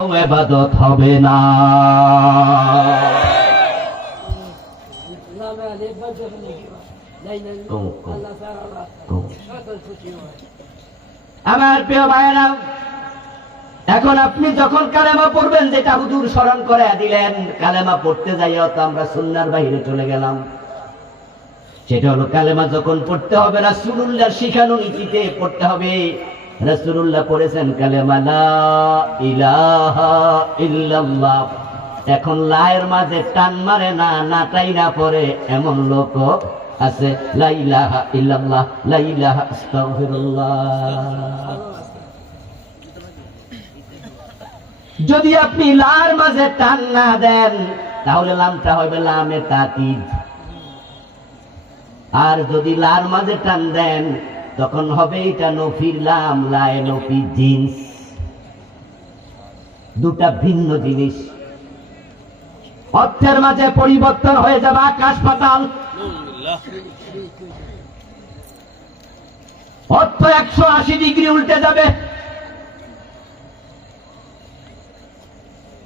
ইবাদত হবে না। আমার প্রিয় ভাইয়েরা, এখন আপনি যখন কালেমা পড়বেন, যেটা হুজুর স্মরণ করে দিলেন, কালেমা পড়তে যাইও তো আমরা সুন্নাহর বাইরে চলে গেলাম। সেটা হলো কালেমা যখন পড়তে হবে রাসূলুল্লাহর শিখানো নীতিতে পড়তে হবে। রাসূলুল্লাহ পড়েছেন কালেমা লা ইলাহা ইল্লাল্লাহ। এখন লায়ের মাঝে টান মারে না, নাটাই না পড়ে এমন লোক আছে। লা ইলাহা ইল্লাল্লাহ, লা ইলাহা আস্তাগফিরুল্লাহ। যদি আপনি লার মাঝে টান না দেন, তাহলে লামটা হবে লামে তাকিদ। আর যদি লার মাঝে টান দেন, তখন হবে এটা নফির লাম, লায়ে নফি জিন্স। দুটা ভিন্ন জিনিস, অর্থের মাঝে পরিবর্তন হয়ে যাবে আকাশ পাতাল। অর্থ 180 ডিগ্রি উল্টে যাবে।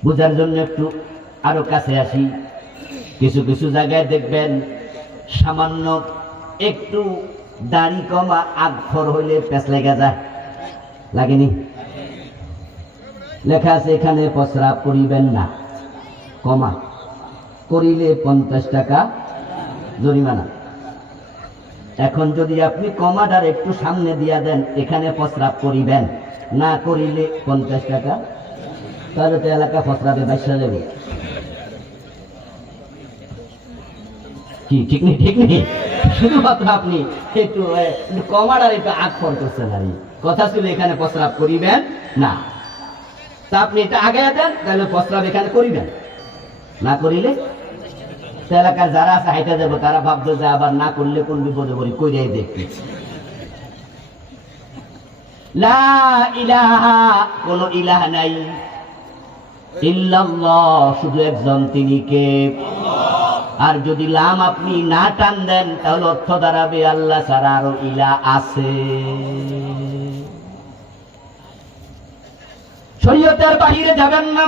বুঝার জন্য একটু আরো কাছে আসি। কিছু কিছু জায়গায় দেখবেন সামান্য একটু দাড়ি কমা আক্ষর হইলে পেঁচ লেগে যায়, লাগেনি? লেখা আছে এখানে প্রস্রাব করিবেন না, কমা করিলে 50 টাকা জরিমানা। এখন যদি আপনি কমাটার একটু সামনে দিয়া দেন, এখানে প্রস্রাব করিবেন না, করিলে 50 টাকা, তাহলে তো এলাকা প্রস্রাবে বাইসা যাবে। কি ঠিক নেই? ঠিক নেই। শুধুমাত্র আপনি একটু কমাটার একটু আক্ষর করছেন। আর কথা ছিল এখানে প্রস্রাব করিবেন না, তা আপনি এটা আগে দেন, তাহলে প্রস্রাব এখানে করিবেন না, করিলে এলাকার যারা আছে হাইটা যাবো, তারা ভাবতো যে আবার না করলে কোন বিপদে পড়ি, কইরাই দেখতে। লা ইলাহা, কোন ইলাহ নাই, ইল্লাল্লাহ, শুধু একজন, তিনি কে? আর যদি লাম আপনি না টান দেন, তাহলে অর্থ দাঁড়াবে আল্লাহ ছাড়া আরো ইলাহ আছে। শরীয়তের বাহিরে যাবেন না।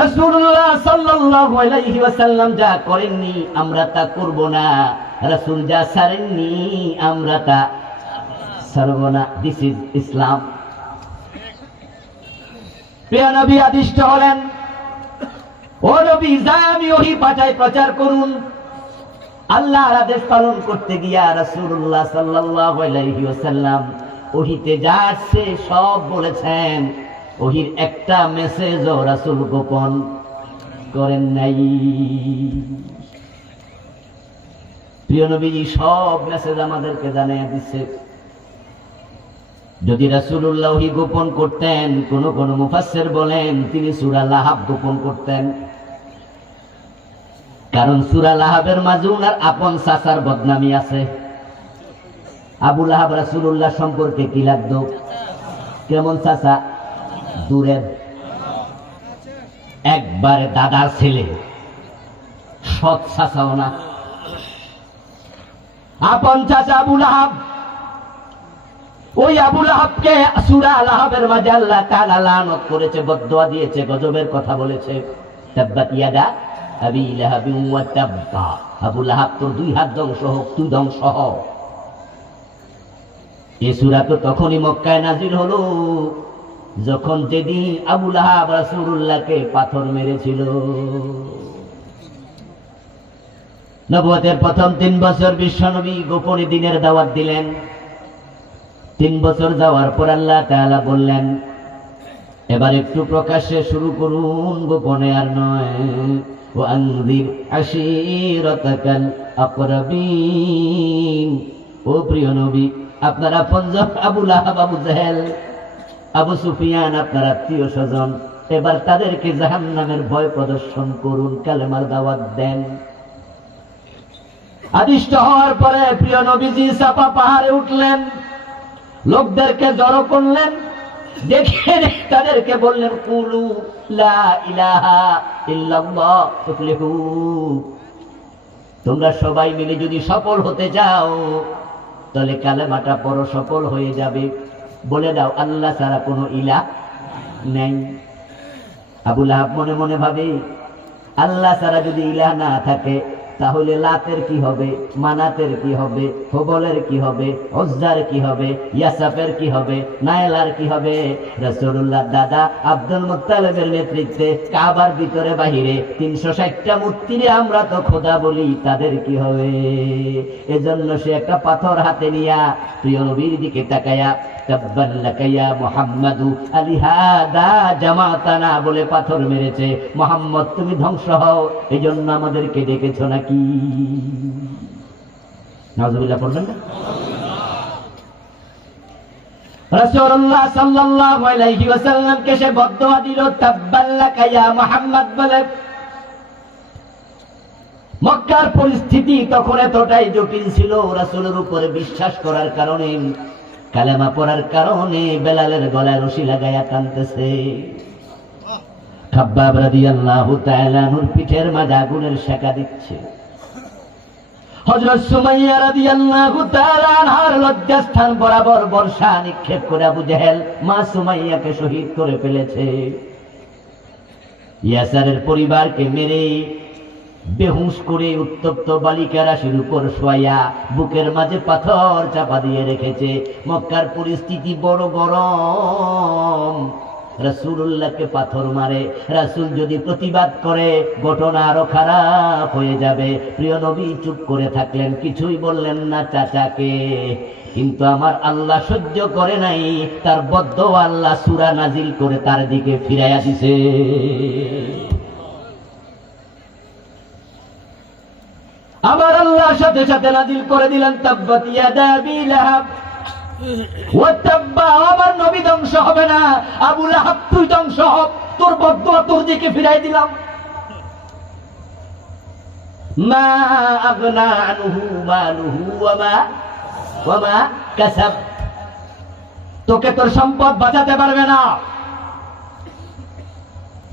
রাসূলুল্লাহ সাল্লাল্লাহু আলাইহি ওয়াসাল্লাম যা করেননি আমরা তা করব না, রাসূল যা ছাড়েননি আমরা তা ছাড়ব না। দিস ইজ ইসলাম। প্রিয় নবী আদিষ্ট হলেন, ও নবী, যা আমি ওহী পাঠাই প্রচার করুন। আল্লাহর আদেশ পালন করতে গিয়া রাসূলুল্লাহ সাল্লাল্লাহু আলাইহি ওয়াসাল্লাম ওহীতে যা আছে সব বলেছেন। ওহীর একটা মেসেজও রাসূল গোপন করেন নাই। প্রিয় নবীজি সব মেসেজ আমাদেরকে জানিয়ে দিচ্ছে। যদি রাসূলুল্লাহ ওহী গোপন করতেন, কোন কোন মুফাসসির বলেন তিনি সূরা লাহাব গোপন করতেন। কারণ সূরা লাহাবের মাঝে উনার আপন চাচার বদনামি আছে। আবু লাহাব রাসূলুল্লাহ সম্পর্কে কি লাগতো? কেমন চাচা? দূরের, একবারে দাদার ছেলে, সৎ চাচাও না, আপন চাচা আবু লাহাব। ওই আবু লাহাবকে সূরা লাহাবের মাঝে আল্লাহ তাআলা লানত করেছে, বদদুয়া দিয়েছে, গজবের কথা বলেছে। তাব্বাত ইয়াদা আবি লাহাবিন ওয়া তাব্বা, আবু লাহাব তোর 2 হাত ধ্বংস হোক, তুই ধ্বংস হ। এই সূরা তো তখনই মক্কায় নাজিল হলো যখন যেদিন আবু লাহাব রাসূলুল্লাহকে পাথর মেরেছিল। নবুয়তের প্রথম 3 বছর বিশ্বনবী গোপনে দ্বীনের দাওয়াত দিলেন। 3 বছর যাওয়ার পর আল্লাহ তাআলা বললেন, এবার একটু প্রকাশ্যে শুরু করুন, গোপনে আর নয়। ওয়া আনযির আশীরাতাকাল আকরাবিন। ও প্রিয় নবী, আপনারা আপনজন আবু লাহাব, আবু জাহেল, আবু সুফিয়ান, আপনার আত্মীয় স্বজন, এবার তাদেরকে জাহান্নামের ভয় প্রদর্শন করুন, কালেমার দাওয়াত দেন। আদিষ্ট হওয়ার পরে প্রিয় নবীজি সাফা পাহাড়ে উঠলেন, লোকদেরকে জড়ো করলেন, দেখে তাদেরকে বললেন, কুলু লা ইলাহা ইল্লাল্লাহ তুফলিহু। তোমরা সবাই মিলে যদি সফল হতে চাও, তাহলে কালেমাটা পড়ো, সফল হয়ে যাবে। বলে দাও আল্লাহ ছাড়া কোনো ইলাহ নেই। আবু লাহাব মনে মনে ভাবে, আল্লাহ ছাড়া যদি ইলাহ না থাকে তাহলে লাতের কি হবে, মানাতের কি হবে, হুবলের কি হবে, উজ্জার কি হবে, ইয়াসাফের কি হবে, নাইলার কি হবে। রাসূলুল্লাহ দাদা আব্দুল মুত্তালিবের নেতৃত্বে কাবার ভিতরে বাহিরে 360টা মূর্তিরে আমরা তো খোদা বলি, তাদের কি হবে। এজন্য সে একটা পাথর হাতে নিয়া প্রিয় নবীর দিকে তাকায়া তাব্বান লাকা ইয়া মুহাম্মাদু আলিহাদা জামাতানা বলে পাথর মেরেছে। মুহাম্মদ তুমি ধ্বংস হও, এজন্য আমাদেরকে ডেকেছো নাকি? নাউজুবিল্লাহ পড়বেন না? রাসূলুল্লাহ সাল্লাল্লাহু আলাইহি ওয়াসাল্লামকে সে বদদুয়া দিল, তাব্বান লাকা ইয়া মুহাম্মদ বলে। মক্কার পরিস্থিতি তখন এতটাই জটিল ছিল, রাসূলের উপরে বিশ্বাস করার কারণে, কালেমা পড়ার কারণে বেলালের গলায় রশি লাগাইয়া টানতেছে। খাব্বাব রাদিয়াল্লাহু তাআলা নূর পিঠের মাঝে আগুনের শেখা দিচ্ছে। হযরত সুমাইয়া রাদিয়াল্লাহু তাআলা আনহার লজ্জাস্থান বরাবর বর্ষা নিক্ষেপ করে আবু জেহেল মা সুমাইয়াকে শহীদ করে ফেলেছে। ইয়াসারের পরিবারকে মেরে বেহুশ করে উত্তপ্ত বালিকা রাশির উপর শোয়া বুকের মাঝে পাথর চাপা দিয়ে রেখেছে। মক্কার পরিস্থিতি বড় গরম। রাসূলুল্লাহকে পাথর মারে, রাসূল যদি প্রতিবাদ করে ঘটনা আরো খারাপ হয়ে যাবে। প্রিয় নবী চুপ করে থাকলেন, কিছুই বললেন না চাচাকে। কিন্তু আমার আল্লাহ সহ্য করে নাই, তার বদদুয়া আল্লাহ সূরা নাজিল করে তার দিকে ফিরাইয়া দিছে। আমার আল্লাহ সাথে সাথে নাজিল করে দিলেন, তাব্বাত ইয়াদা আবি লাহাব ওয়া তাব্বা। আমার নবী ধ্বংস হবে না, আবু লাহাব তুই ধ্বংস হ, তোর বদদুয়া তোর দিকে ফিরাই দিলাম। মা আগনা আনহু মালুহু ওয়া মা কাসাব। তোকে তোর সম্পদ বাঁচাতে পারবে না,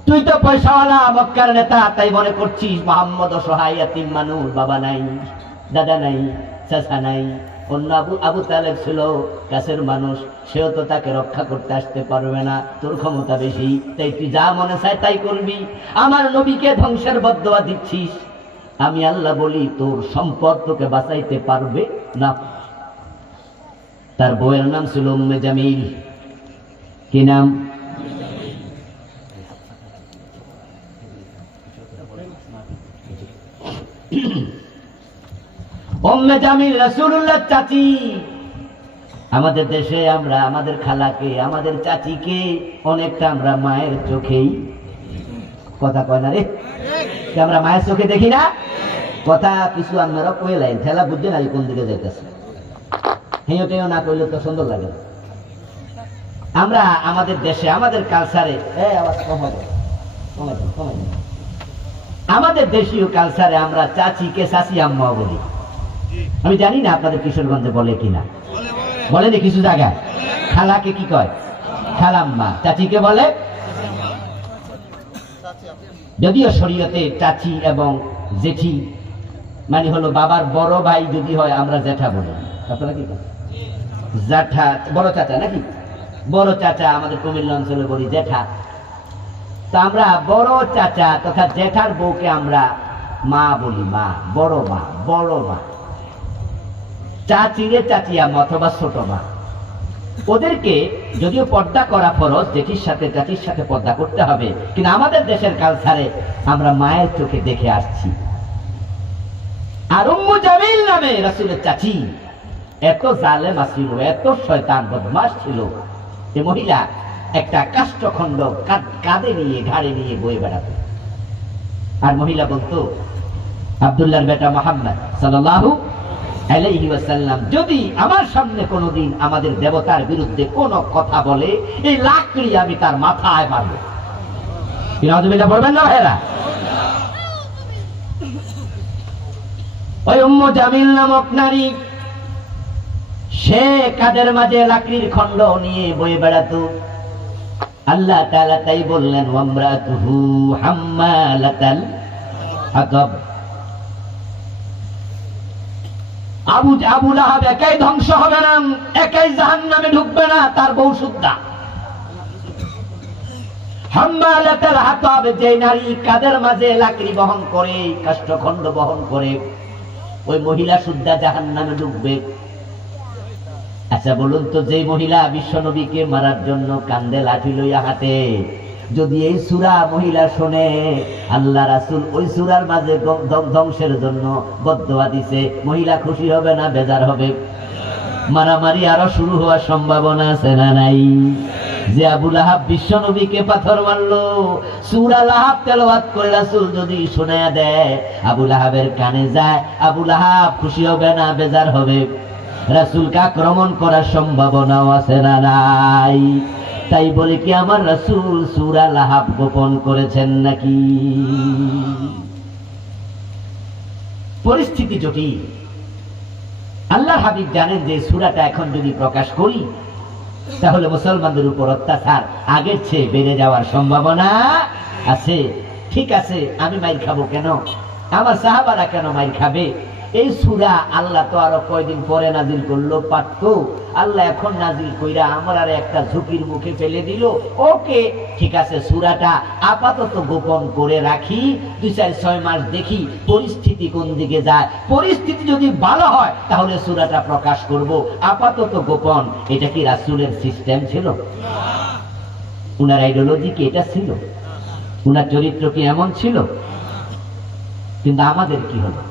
তুই তো পয়সাওয়ালা মক্কার নেতা, তাই মনে করছিস মুহাম্মদ অসহায় ইয়াতীম মানুষ, বাবা নাই, দাদা নাই, চাচা নাই। অন্য আবু তালেব ছিল কাছের মানুষ, সেও তো তাকে রক্ষা করতে আসতে পারবে না, তোর ক্ষমতা বেশি, তাই তুই যা মনে চায় তাই করবি। আমার নবীকে ধ্বংসের বদদুয়া দিচ্ছিস। আমি আল্লাহ বলি তোর সম্পদ তোকে বাঁচাইতে পারবে না। তার বউয়ের নাম ছিল উম্মে জামিল। কি নাম? উম্মে জামিল রাসূলুল্লাহ চাচি। আমাদের দেশে আমরা আমাদের খালাকে, আমাদের চাচিকে অনেকটা আমরা মায়ের চোখেই, কথা কয় না রে, আমরা মায়ের চোখে দেখি না। কথা কিছু আপনারা কইলেন, ঠেলা বুঝছে না কোন দিকে যাইতেছে, হেঁটেও না করলে তো সুন্দর লাগে। আমরা আমাদের দেশে আমাদের কালচারে, আমাদের দেশীয় কালচারে আমরা চাচিকে চাচি আম্মা বলি। আমি জানি না আপনাদের কিশোরগঞ্জে বলে কিনা, বলেনি কিছু জায়গায়। খালাকে কি কয়? খালাম্মা। চাচিকে বলে, যদিও শরীয়তে চাচি এবং জেঠি মানে হলো বাবার বড় ভাই যদি হয় আমরা জ্যাঠা বলি। আপনারা কি করেন? জ্যাঠা, বড় চাচা নাকি? বড় চাচা আমাদের কুমিল্লা অঞ্চলে বলি জ্যাঠা। তো আমরা বড় চাচা তথা জ্যাঠার বউকে আমরা মা বলি, মা, বড় মা, বড় মা। চাচিরে চাচিয়া অথবা ছোট মা। ওদেরকে যদিও পর্দা করা ফরজ, জেঠির সাথে চাচির সাথে পর্দা করতে হবে, কিন্তু আমাদের দেশের কালচারে আমরা মায়ের চোখে দেখে আসছি। আর উম্মু জামিল নামে রাসূলের চাচি এত জালেমা ছিল, এত শয়তান বদমাশ ছিল, যে মহিলা একটা কাষ্ঠখণ্ড কাঁধে নিয়ে ঘাড়ে নিয়ে বয়ে বেড়াতো। আর মহিলা বলতো, আব্দুল্লাহর বেটা মুহাম্মদ সাল্লাল্লাহু আলাইহি ওয়াসাল্লাম যদি আমার সামনে কোনোদিন আমাদের দেবতার বিরুদ্ধে কোনো কথা বলে, এই লাকড়ি আমি তার মাথায় মারব। নাউযুবিল্লাহ বলবেন না ভাইরা? ওই উম্মু জামিল নামক নারী, সে কাদের মাঝে লাকড়ির খণ্ড নিয়ে বয়ে বেড়াতো। আল্লাহ তাআলা তাই বললেন, ওয়ামরাতুহু হাম্মালাতাল হাতাব। আবু লাহাব একাই ধ্বংস হবে না, একাই জাহান্নামে ঢুকবে না, তার বউ সুদ্ধা। হাম্মালাতুল হাতাব, যে নারী কাদের মাঝে লাকড়ি বহন করে, কাষ্ঠখণ্ড বহন করে, ওই মহিলা সুদ্ধা জাহান্নামে ঢুকবে। আচ্ছা বলুন তো, যে মহিলা বিশ্ব নবীকে মারার জন্য কান্দে লাঠি লইয়া হাঁটে, যদি এই সূরা মহিলা শোনে, আল্লাহ রাসূল ওই সূরার মাঝে ধ্বংসের জন্য বদদোয়া দিছে, মহিলা খুশি হবে না বেজার হবে? মারামারি আরো শুরু হওয়ার সম্ভাবনা আছে না নাই? যে আবু লাহাব বিশ্ব নবীকে পাথর মারলো, সূরা লাহাব তেলাওয়াত করে রাসূল যদি শোনায়া দেয়, আবু লাহাবের কানে যায়, আবু লাহাব খুশি হবে না বেজার হবে? রাসূলকে আক্রমণ করার সম্ভাবনাও আছে না নাই? তাই বলে কি আমার রাসূল সূরা লাহাব গোপন করেছেন নাকি? পরিস্থিতি জটিল। আল্লাহর হাবিব জানেন যে সূরাটা এখন যদি প্রকাশ করি, তাহলে মুসলমানদের উপর অত্যাচার আগের চেয়ে বেড়ে যাওয়ার সম্ভাবনা আছে। ঠিক আছে, আমি মাইর খাবো কেন? আমার সাহাবারা কেন মাইর খাবে? এই সূরা আল্লাহ তো আরো কয়দিন পরে নাজিল করলো, পারতো। আল্লাহ এখন নাজিল কইরা আমার আর একটা ঝুঁকির মুখে ফেলে দিল। ওকে, ঠিক আছে, সূরাটা আপাতত গোপন করে রাখি, 2-4-6 মাস দেখি পরিস্থিতি কোন দিকে যায়। পরিস্থিতি যদি ভালো হয় তাহলে সূরাটা প্রকাশ করব, আপাতত গোপন। এটা কি রাসূলের সিস্টেম ছিল? উনার আইডিওলজি কি এটা ছিল? উনার চরিত্র কি এমন ছিল? কিন্তু আমাদের কি হলো?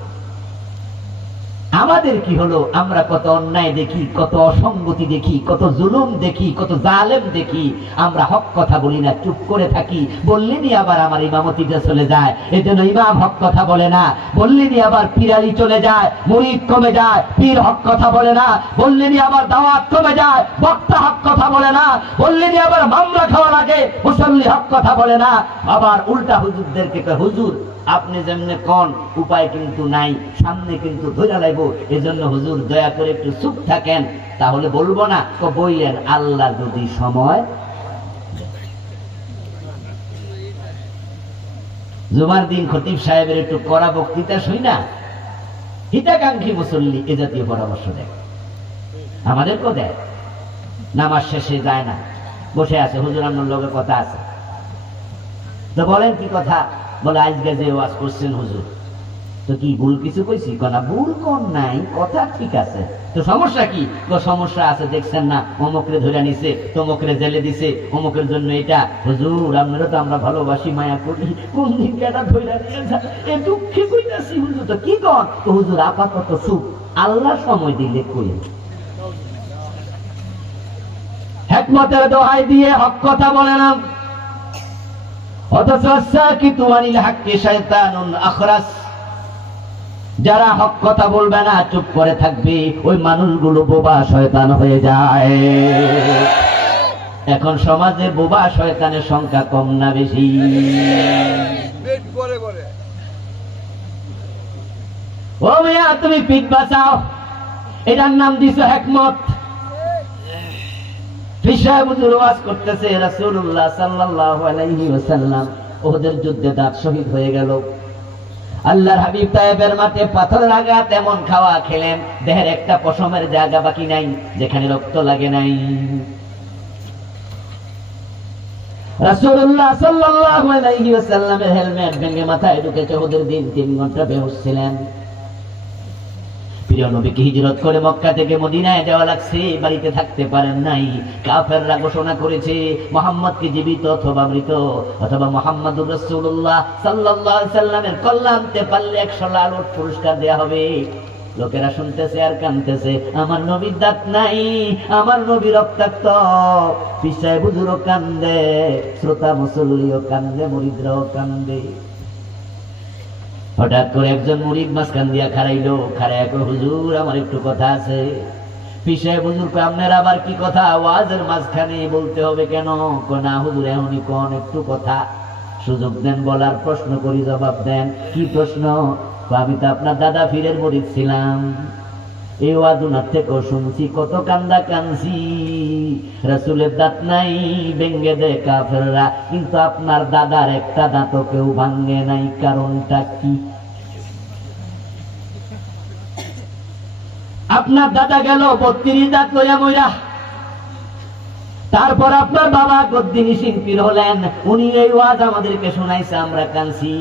আমাদের কি হলো? আমরা কত অন্যায় দেখি, কত অসঙ্গতি দেখি, কত জুলুম দেখি, কত জালেম দেখি। আমরা হক কথা বলি না, চুপ করে থাকি। বললেনি আবার আমার ইমামতিটা চলে যায়, এজন্য ইমাম হক কথা বলে না। বললেনি আবার পীরালি চলে যায়, মুরিদ কমে যায়, পীর হক কথা বলে না। বললেনি আবার দাওয়াত কমে যায়, বক্তা হক কথা বলে না। বললেনি আবার মামলা খাওয়া লাগে, মুসল্লি হক কথা বলে না। আবার উল্টা হুজুরদেরকে কয়, হুজুর আপনি যেমনে কোন উপায় কিন্তু নাই, সামনে কিন্তু ধরে লাগবো, এজন্য হুজুর দয়া করে একটু চুপ থাকেন। তাহলে বলবো না, বইয়েন আল্লাহ যদি সময়। জুমার দিন খতিব সাহেবের একটু কড়া বক্তৃতা শুই না, হিতাকাঙ্ক্ষী মুসল্লি এ জাতীয় পরামর্শ দেয়, আমাদেরকেও দেয়। নামাজ শেষে যায় না, বসে আছে, হুজুর আপনার লোকের কথা আছে। তো বলেন কি কথা? বলে আজকে যে ওয়াজ করছেন হুজুর, তো কি ভুল কিছু কইছি? না, ভুল কোন নাই, কথা ঠিক আছে। তো সমস্যা কি? সমস্যা আছে, দেখছেন না অমুকরে ধরে নিছে, তমুকরে জেলে দিছে, অমুকের জন্য এটা। হুজুর আপনারা তো আমরা ভালোবাসি, মায়া করি, কোন দিন কেটা ধরে নিয়ে এ দুঃখে কইতাছি হুজুর। তো কি কন? তো হুজুর আপাতত সুখ, আল্লাহ সময় দিলে কই। হিকমতের দোহাই দিয়ে হক কথা বলে না, অথচ সাকিতু আনিল হাক্কি শায়তানুন আখরাস। যারা হক কথা বলবে না, চুপ করে থাকবে, ওই মানুষগুলো বোবা শয়তান হয়ে যায়। এখন সমাজে বোবা শয়তানের সংখ্যা কম না বেশি? ও মিয়া, তুমি পিঠ বাঁচাও, এটার নাম দিছো হিকমত। করতেছে রাসূলুল্লাহ সাল্লাল্লাহু আলাইহি ওয়াসাল্লাম উহুদের যুদ্ধে দাঁত শহীদ হয়ে গেল। আল্লাহর হাবিব তায়েবের মাঠে পাথরের আঘাত এমন খাওয়া খেলেন, দেহের একটা পশমের জায়গা বাকি নাই যেখানে রক্ত লাগে নাই। রাসূলুল্লাহ সাল্লাল্লাহু আলাইহি ওয়াসাল্লামের হেলমেট ভেঙে মাথায় ঢুকেছে। উহুদের দিন 3 ঘন্টা বেহুশ ছিলেন। প্রিয় নবীকে হিজরত করে মক্কা থেকে মদিনায় যাওয়া লাগছে, বাড়িতে থাকতে পারেন নাই। কাফেররা ঘোষণা করেছে মুহাম্মদকে জীবিত অথবা মৃত, অথবা মুহাম্মাদুর রাসূলুল্লাহ সাল্লাল্লাহু আলাইহি সাল্লামের কল্যাণতে পারলে 100 লাখ পুরস্কার দেয়া হবে। লোকেরা শুনতেছে আর কাঁদতেছে, আমার নবীর দাঁত নাই, আমার নবী রক্তাক্ত। পিসায় বুজুরও কান্দে, শ্রোতা মুসল্লিও কান্দে, মুরিদরাও কান্দে। হঠাৎ করে একজন মুরিদ মাঝখান দিয়া খারাইলো, খারাইয়া কই, হুজুর আমার একটু কথা আছে। পিসায় বুজুর কই, আপনার আবার কি কথা? ওয়াজের মাঝখানে বলতে হবে কেন? কই না হুজুর, এমনই কোন একটু কথা, সুযোগ দেন বলার, প্রশ্ন করি জবাব দেন। কি প্রশ্ন? আমি তো আপনার দাদা ফিরের মুরিদ ছিলাম, এই ওয়াজ উনার থেকেও শুনছি, কত কান্দা কানছি। রাসূলের দাঁত নাই, ভেঙ্গে দেয় কাফেররা, কিন্তু আপনার দাদার একটা দাঁতও কেউ ভাঙে নাই, কারণটা কি? আপনার দাদা গেল 32 দাঁত লইয়া মইরা, তারপর আপনার বাবা গদ্দিনী শিল্পীর হলেন, উনি এই ওয়াজ আমাদেরকে শোনাইছে, আমরা কানছি।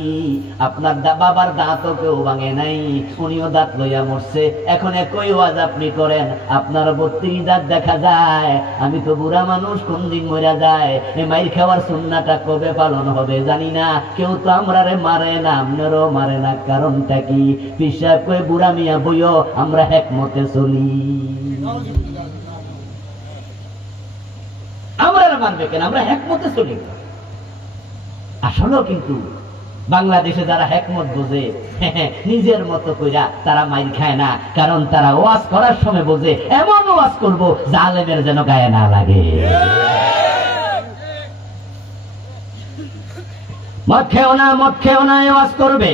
আপনার বাবার দাঁতও কেউ ভাঙে নাই, উনিও দাঁত লইয়া মরছে, এখন একই ওয়াজ আপনি করেন, আপনার 32 দাঁত দেখা যায়। আমি তো বুড়া মানুষ, কোন দিন মরে যায়, এই মাইর খাওয়ার সুন্নাহটা কবে পালন হবে জানি না। কেউ তো আমরারে মারে না, আপনারও মারে না, কারণটা কি? পীর সাহেব কই বুড়া মিয়া বইও, আমরা হেকমতে চলি। আমরা মানবে কেন? আমরা হেকমতে চলি। আসলেও কিন্তু বাংলাদেশে যারা হেকমত বোঝে নিজের মতো কইরা তারা মাইর খায় না, কারণ তারা ওয়াজ করার সময় বোঝে এমন ওয়াজ করবো জালেমের যেন গায়ে না লাগে। মদ খেও না, মদ খেও না এই ওয়াজ করবে,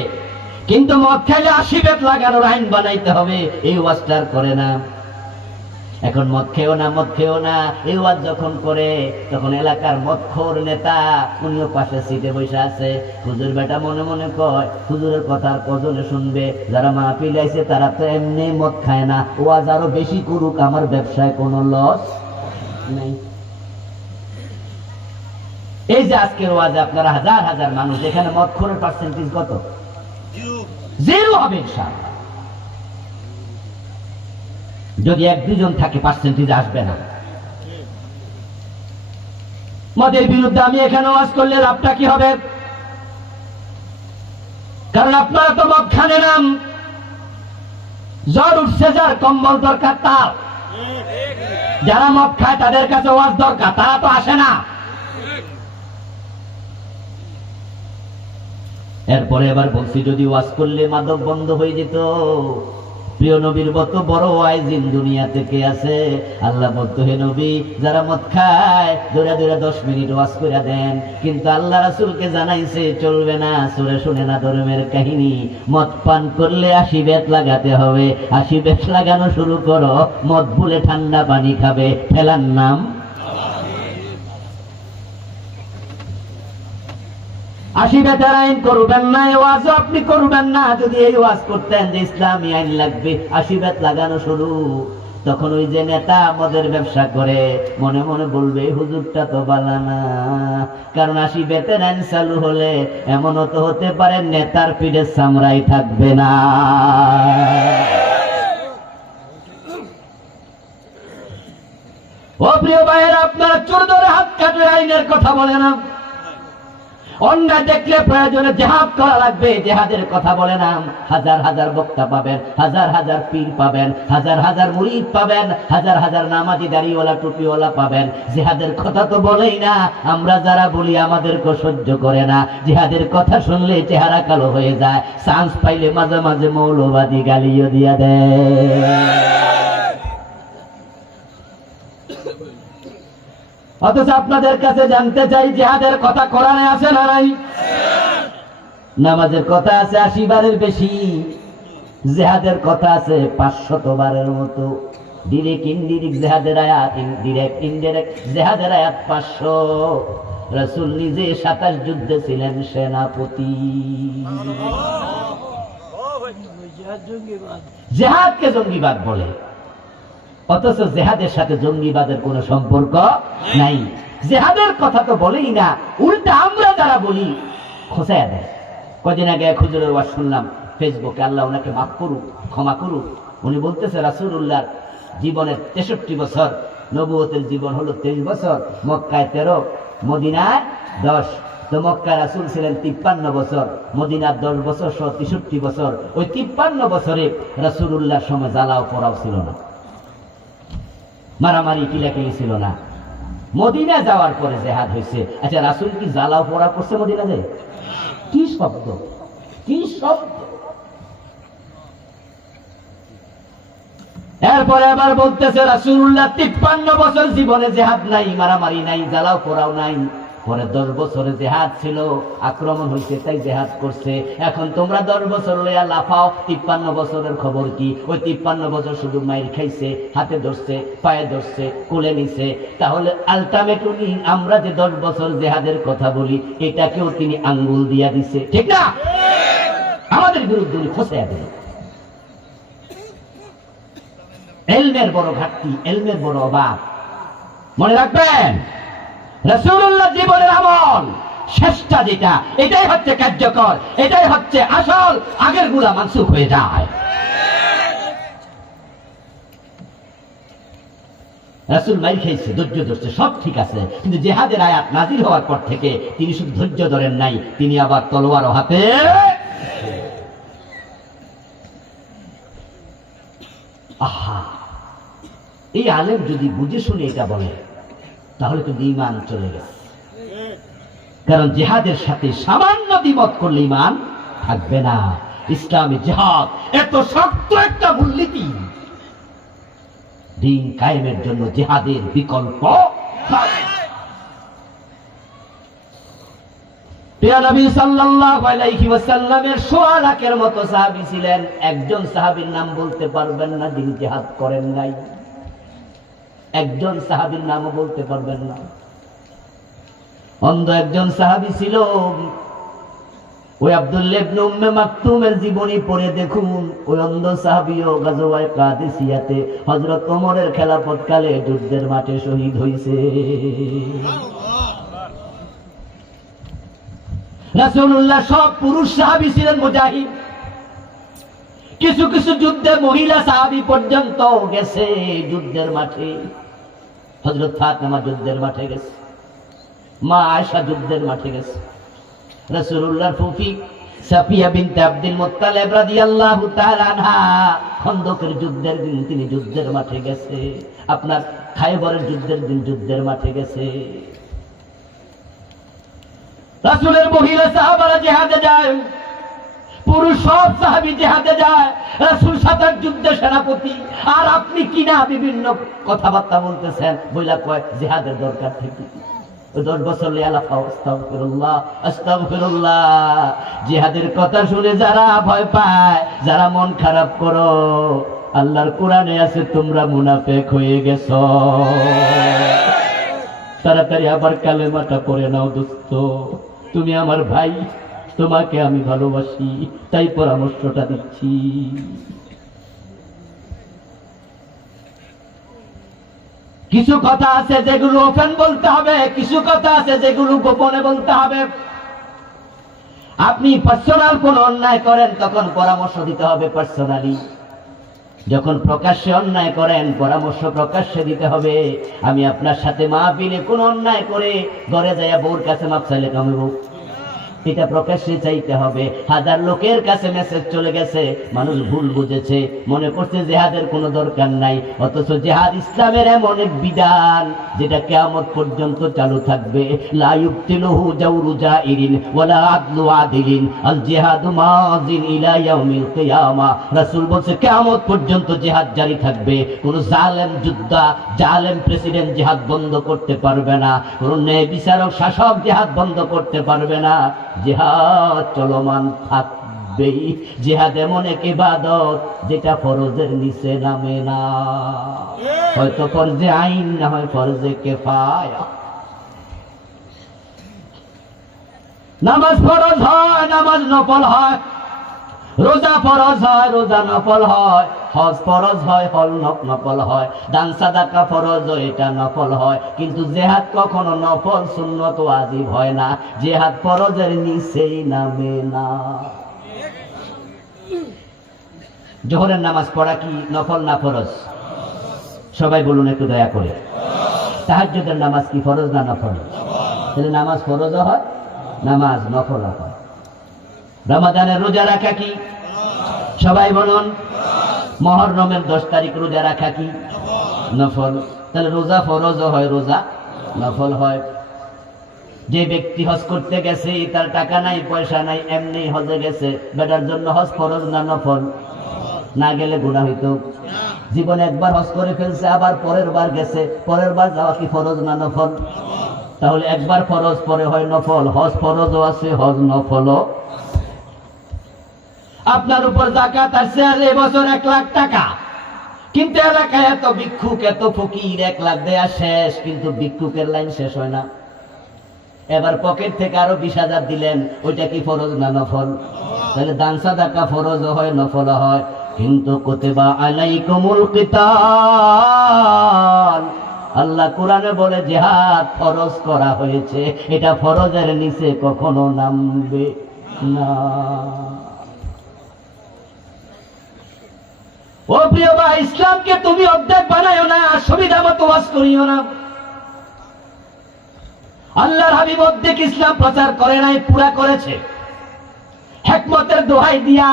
কিন্তু মদ খেলে 80 বেত লাগানোর আইন বানাইতে হবে, এই ওয়াজটা করে না। এখন মদ খেও না, মদ খেও না এই ওয়াজ যখন করে, তখন এলাকার মদখোর নেতা উনিও পাশে সিটে বসে আছে। হুজুর বেটা মনে মনে কয়, হুজুরের কথা কজনে শুনবে? যারা মাহফিলে আইছে তারা তো এমনি মদ খায় না, ওয়াজ আরো বেশি করুক, আমার ব্যবসায় কোনো লস নাই। এই যে আজকের ওয়াজে আপনারা হাজার হাজার মানুষ, এখানে মদখোরের পার্সেন্টেজ কত? 0 হবে ইনশাআল্লাহ। যদি 1-2 জন থাকে পার্সেন্টেজ আসবে না। মদের বিরুদ্ধে আমি এখানে ওয়াজ করলে লাভটা কি হবে? কারণ আপনারা তো মদ খানে নাম, জ্বর উঠছে যার কম্বল দরকার তার। যারা মদ খায় তাদের কাছে ওয়াজ দরকার, তারা তো আসে না। এরপরে এবার বলছি, যদি ওয়াজ করলে মাদক বন্ধ হয়ে যেত, প্রিয় নবীর মতো বড় ওয়াইজিন দুনিয়া থেকে আছে। আল্লাহ বলতো, হে নবী, যারা মদ খায় ধরে ধরে 10 মিনিট ওয়াজ করে দেন, কিন্তু আল্লাহ রাসূলকে জানাইছে চলবে না। সূরা শুনে না ধর্মের কাহিনী, মদ পান করলে 80 বেত লাগাতে হবে। 80 বেত লাগানো শুরু করো, মদ ভুলে ঠান্ডা পানি খাবে, ফেলার নাম 80 বেতের আইন করবেন না, এই ওয়াজও আপনি করবেন না। যদি এই ওয়াজ করতেন যে ইসলামী আইন লাগবে, 80 বেত লাগানো শুরু, তখন ওই যে নেতা মদের ব্যবসা করে মনে মনে বলবে, হুজুরটা তো বালা না। কারণ 80 বেতের আইন চালু হলে এমনও তো হতে পারে নেতার পিঠের চামড়াই থাকবে না। ও প্রিয় ভাইয়েরা, আপনারা চোর ধরে হাত কাটলে আইনের কথা বলে না, অন্যায় দেখলে প্রয়োজনে জেহাদ করা লাগবে, জেহাদের কথা বলে না। হাজার হাজার বক্তা পাবেন, হাজার হাজার পীর পাবেন, হাজার হাজার মুরিদ পাবেন, হাজার হাজার নামাজি দাড়িওয়ালা টুপিওয়ালা পাবেন, জেহাদের কথা তো বলেই না। আমরা যারা বলি আমাদেরকে সহ্য করে না, জেহাদের কথা শুনলে চেহারা কালো হয়ে যায়, চান্স পাইলে মাঝে মাঝে মৌলবাদী গালিও দিয়া দেয়। অথচ আপনাদের কাছে জানতে চাই, জিহাদের কথা কোরআনে আছে না নাই? নামাজের কথা আছে 80 বারের বেশি, জিহাদের কথা আছে 500 বারের মতো। ডিরেক্ট ইনডিরেক্ট জিহাদের আয়াত, ইনডিরেক্ট ইনডিরেক্ট জিহাদের আয়াত 500। রাসূল নিজে 27 যুদ্ধে ছিলেন সেনাপতি। জিহাদকে জঙ্গিবাদ বলে, অথচ জেহাদের সাথে জঙ্গিবাদের কোন সম্পর্ক নাই। জেহাদের কথা তো বলেই না, উল্টা আমরা যারা বলি খোঁচাইয়া দেয়। কদিন আগে এক হুজুরের ওয়াজ শুনলাম ফেসবুকে, আল্লাহ ওনাকে মাফ করুক, ক্ষমা করুক। উনি বলতেছে, রাসূলুল্লাহর জীবনের 63 বছর, নবুয়তের জীবন হলো 23 বছর, মক্কায় 13, মদিনায় 10। তো মক্কায় রাসূল ছিলেন 53 বছর, মদিনার 10 বছর সহ 63 বছর। ওই 53 বছরে রাসূলুল্লাহর সময় জ্বালাও পোড়াও ছিল না, মারামারি কিলাকিলি ছিল না। মদিনা যাওয়ার পরে জিহাদ হয়েছে। আচ্ছা, রাসূল কি জ্বালাও পোড়া করছে মদিনা যায়? কি শব্দ, কি শব্দ! এরপরে আবার বলতেছে, রাসূলুল্লাহ 53 বছর জীবনে জিহাদ নাই, মারামারি নাই, জ্বালাও পোড়াও নাই। পরে 10 বছরে জিহাদ ছিল, আক্রমণ হয়েছে তাই জিহাদ করছে। এখন তোমরা 10 বছর লইয়া লাফাও, 53 বছরের খবর কি? ওই 53 বছর শুধু মাইর খাইছে, হাতে ধরছে, পায়ে ধরছে, কোলে নিছে। তাহলে আলটিমেটলি আমরা যে 10 বছর জিহাদের কথা বলি, এটাকেও তিনি আঙ্গুল দিয়া দিছে, ঠিক না? আমাদের বিরুদ্ধে উনি খোঁচাইয়া দিল। এলমের বড় ঘাটতি, এলমের বড় অভাব। মনে রাখবেন, রাসূলুল্লাহ জীবনের আমল শেষটা যেটা, এটাই হচ্ছে কার্যকর, এটাই হচ্ছে আসল। আগের গুলা মানসুখ হয়ে যায়। রাসূল মাইর খেয়েছে, ধৈর্য ধরছে, সব ঠিক আছে, কিন্তু জিহাদের আয়াত নাজিল হওয়ার পর থেকে তিনি শুধু ধৈর্য ধরেন নাই, তিনি আবার তলোয়ারও হাতে। আহা, এই আলেম যদি বুঝে শুনে এটা বলে তাহলে তো ঈমান চলে গেছে। কারণ জিহাদের সাথে সামান্য দ্বিমত করলে ঈমান থাকবে না। ইসলামী জিহাদ এত শক্ত একটা মূলনীতি, দ্বীন কায়েমের জন্য জিহাদের বিকল্প নাই। প্রিয় নবী সাল্লাল্লাহু আলাইহি ওয়াসাল্লামের 100 লাখের মতো সাহাবী ছিলেন, একজন সাহাবীর নাম বলতে পারবেন না যিনি জিহাদ করেন নাই। একজন সাহাবীর নামও বলতে পারবেন না। অন্ধ একজন সাহাবী ছিল, ওই আব্দুল্লাহ ইবনে উম্মে মাকতুমের জীবনী পড়ে দেখুন, ওই অন্ধ সাহাবীও গাজওয়ায়ে কাদিসিয়াতে হযরত ওমরের খেলাফতকালে যুদ্ধের মাঠে শহীদ হইছে। রাসূলুল্লাহ সব পুরুষ সাহাবী ছিলেন মুজাহিদ। কিছু কিছু যুদ্ধে মহিলা সাহাবী পর্যন্ত গেছে যুদ্ধের মাঠে। হযরত ফাতেমা যুদ্ধের মাঠে গেছে, মা আয়েশা যুদ্ধের মাঠে গেছে। রাসূলুল্লাহর ফুফি সাফিয়া বিনতে আব্দুল মুত্তালিব রাদিয়াল্লাহু তাআলা আনহা খন্দকের যুদ্ধের দিন তিনি যুদ্ধের মাঠে গেছে। আপনার খায়বরের যুদ্ধের দিন যুদ্ধের মাঠে গেছে। রাসূলের মহিলা সাহাবারা জিহাদে যায়, পুরুষ সব সাহাবী জিহাদে যায়। রাসূল সাথে যুদ্ধে সেনাপতি, আর আপনি কিনা বিভিন্ন কথাবার্তা বলতেছেন, বইলা কয় জিহাদের দরকার থেকে 10 বছর আস্তাগফিরুল্লাহ আস্তাগফিরুল্লাহ। জিহাদের কথা শুনে যারা ভয় পায়, যারা মন খারাপ করো, আল্লাহর কোরআনে আছে তোমরা মুনাফিক হয়ে গেছো। তাড়াতাড়ি আবার কালেমাটা পড়ে নাও দোস্ত, তুমি আমার ভাই, তোমাকে আমি ভালোবাসি, তাই পরামর্শটা দিচ্ছি। কিছু কথা আছে যেগুলো ওপেন বলতে হবে, কিছু কথা আছে যেগুলো গোপনে বলতে হবে। আপনি পার্সোনাল কোন অন্যায় করেন তখন পরামর্শ দিতে হবে পার্সোনালি। যখন প্রকাশ্যে অন্যায় করেন পরামর্শ প্রকাশ্যে দিতে হবে। আমি আপনার সাথে মাহফিলে কোন অন্যায় করে ঘরে যাইয়া বউর কাছে মাপ চাইলে কমিব, এটা প্রকাশ্যে চাইতে হবে। হাজার লোকের কাছে মেসেজ চলে গেছে, মানুষ ভুল বুঝেছে, মনে করছে জিহাদের কোনো দরকার নাই, অথচ জিহাদ ইসলামের এমন এক বিধান যেটা কিয়ামত পর্যন্ত চালু থাকবে। লা ইউবতিলুহু জাওরু জাইরিন ওয়ালা আদলু আদিলিন, আল জিহাদু মাযিন ইলা ইয়াউমিল কিয়ামা। রাসূল বলেছে কিয়ামত পর্যন্ত জিহাদ জারি থাকবে। কোন জালেম যোদ্ধা, জালেম প্রেসিডেন্ট জিহাদ বন্ধ করতে পারবে না, কোন ন্যায় বিচারক শাসক জিহাদ বন্ধ করতে পারবে না। জিহাদ চলমান থাকবেই। জিহাদ এমন এক ইবাদত যেটা ফরজের নিচে নামে না, হয়তো ফরজে আইন, না হয় ফরজে কিফায়া। নামাজ ফরজ হয়, নামাজ নফল হয়। রোজা ফরজ হয়, রোজা নফল হয়। হজ ফরজ হয়, হজ নফল হয়। দান সাদাকা ফরজ হয়, এটা নফল হয়। কিন্তু জিহাদ কখনো নফল সুন্নত ওয়াজিব হয় না, জিহাদ ফরজের নিচেই নামে না। জোহরের নামাজ পড়া কি নফল না ফরজ? সবাই বলুন একটু দয়া করে। তাহাজ্জুদের নামাজ কি ফরজ না নফল? তাহলে নামাজ ফরজও হয়, নামাজ নফলও হয়। রমাদানের রোজা রাখা কি? সবাই বলুন। মুহররমের 10 তারিখ রোজা রাখা কি? নফল। তাহলে রোজা ফরজও হয়, রোজা নফল হয়। যে ব্যক্তি হজ করতে গেছে, তার টাকা নাই, পয়সা নাই, এমনি হজে গেছে, বেটার জন্য হজ ফরজ না নফল? না গেলে গুনাহ হইতো। জীবনে একবার হজ করে ফেলছে, আবার পরের বার গেছে, পরের বার যাওয়া কি ফরজ না নফল? তাহলে একবার ফরজ, পরে হয় নফল। হজ ফরজও আছে, হজ নফলও। আপনার উপর যাকাত আসছে আর এবছর 1 লাখ টাকা, কিন্তু এলাকায় এত ভিক্ষুক, এত ফকির, 1 লাখ দেয়া শেষ, কিন্তু ভিক্ষুকের লাইন শেষ হয় না। এবার পকেট থেকে আরো 20,000 দিলেন, ওইটা কি ফরজ না নফল? তাহলে দান সাদাকা ফরজও হয়, নফলও হয়। কিন্তু কুতিবা আলাইকুমুল কিতাল, আল্লাহ কোরআনে বলে জিহাদ ফরজ করা হয়েছে, এটা ফরজের নিচে কখনো নামবে না। ও প্রিয় ভাই, ইসলামকে তুমি অর্ধেক বানাইও না, সুবিধা মতো ওয়াজ করিও না। আল্লাহর হাবিব অর্ধেক ইসলাম প্রচার করে নাই, পুরা করেছে। হিকমতের দোহাই দিয়া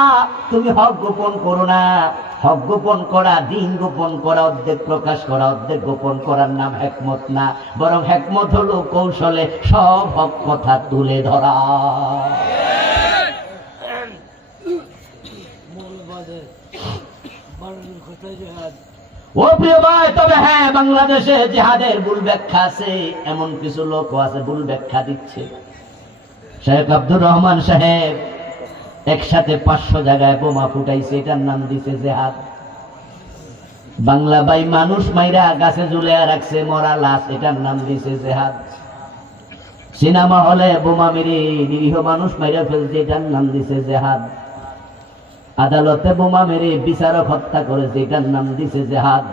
তুমি হক গোপন করো না। হক গোপন করা, দিন গোপন করা, অর্ধেক প্রকাশ করা, অর্ধেক গোপন করার নাম হিকমত না, বরং হিকমত হলো কৌশলে সব হক কথা তুলে ধরা। ও প্রিয় ভাই, তবে হ্যাঁ, বাংলাদেশে জিহাদের ভুল ব্যাখ্যা আছে, এমন কিছু লোকও আছে ভুল ব্যাখ্যা দিচ্ছে। শেখ আব্দুর রহমান সাহেব একসাথে 500 জায়গায় বোমা ফুটাইছে, এটার নাম দিছে জিহাদ। বাংলা ভাই মানুষ মাইরা গাছে ঝুলিয়ে রাখছে মরা লাশ, এটার নাম দিছে জিহাদ। সিনেমা হলে বোমা মেরে নিরীহ মানুষ মাইরা ফেলছে, এটার নাম দিছে জিহাদ। আদালতে বোমা মেরে বিচারক হত্যা করেছে, এটার নাম দিছে জিহাদ।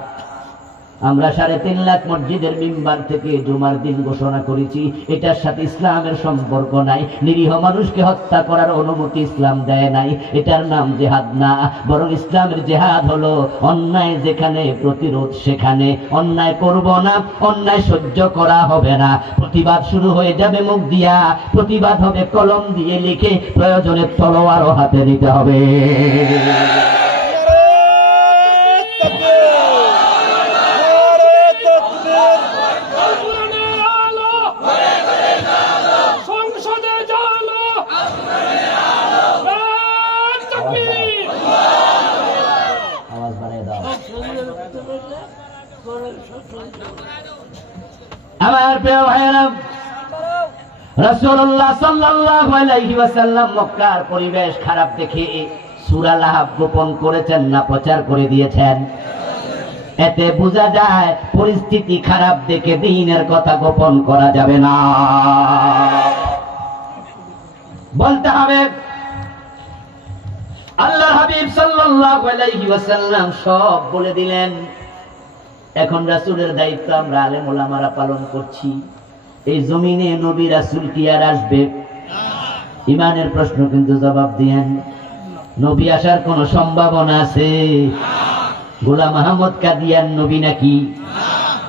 আমরা 3.5 লাখ মসজিদের মিম্বার থেকে জুমার দিন ঘোষণা করেছি, এটার সাথে ইসলামের সম্পর্ক নাই, নিরীহ মানুষকে হত্যা করার অনুমতি ইসলাম দেয় নাই, এটার নাম জিহাদ না, বরং ইসলামের জিহাদ হলো অন্যায় যেখানে প্রতিরোধ সেখানে। অন্যায় করব না, অন্যায় সহ্য করা হবে না। প্রতিবাদ শুরু হয়ে যাবে মুখ দিয়া, প্রতিবাদ হবে কলম দিয়ে লিখে, প্রয়োজনে তলোয়ারও হাতে নিতে হবে। আমার প্রিয় ভাইয়েরা, রাসূলুল্লাহ সাল্লাল্লাহু আলাইহি ওয়াসাল্লাম মক্কার পরিবেশ খারাপ দেখে সূরা লাহাব গোপন করেছেন না প্রচার করে দিয়েছেন? এতে বোঝা যায় পরিস্থিতি খারাপ দেখে দ্বীনের কথা গোপন করা যাবে না, বলতে হবে। আল্লাহর হাবিব সাল্লাল্লাহু আলাইহি ওয়াসাল্লাম সব বলে দিলেন। এখন রাসূলের দায়িত্ব আমরা আলেম ওলামারা পালন করছি। এই জমিনে নবী রাসূল কি আর আসবে? ইমানের প্রশ্ন কিন্তু জবাব দিয়েন। নবী আসার কোন সম্ভাবনা আছে? গোলাম আহমদ কাদিয়ান নবী নাকি?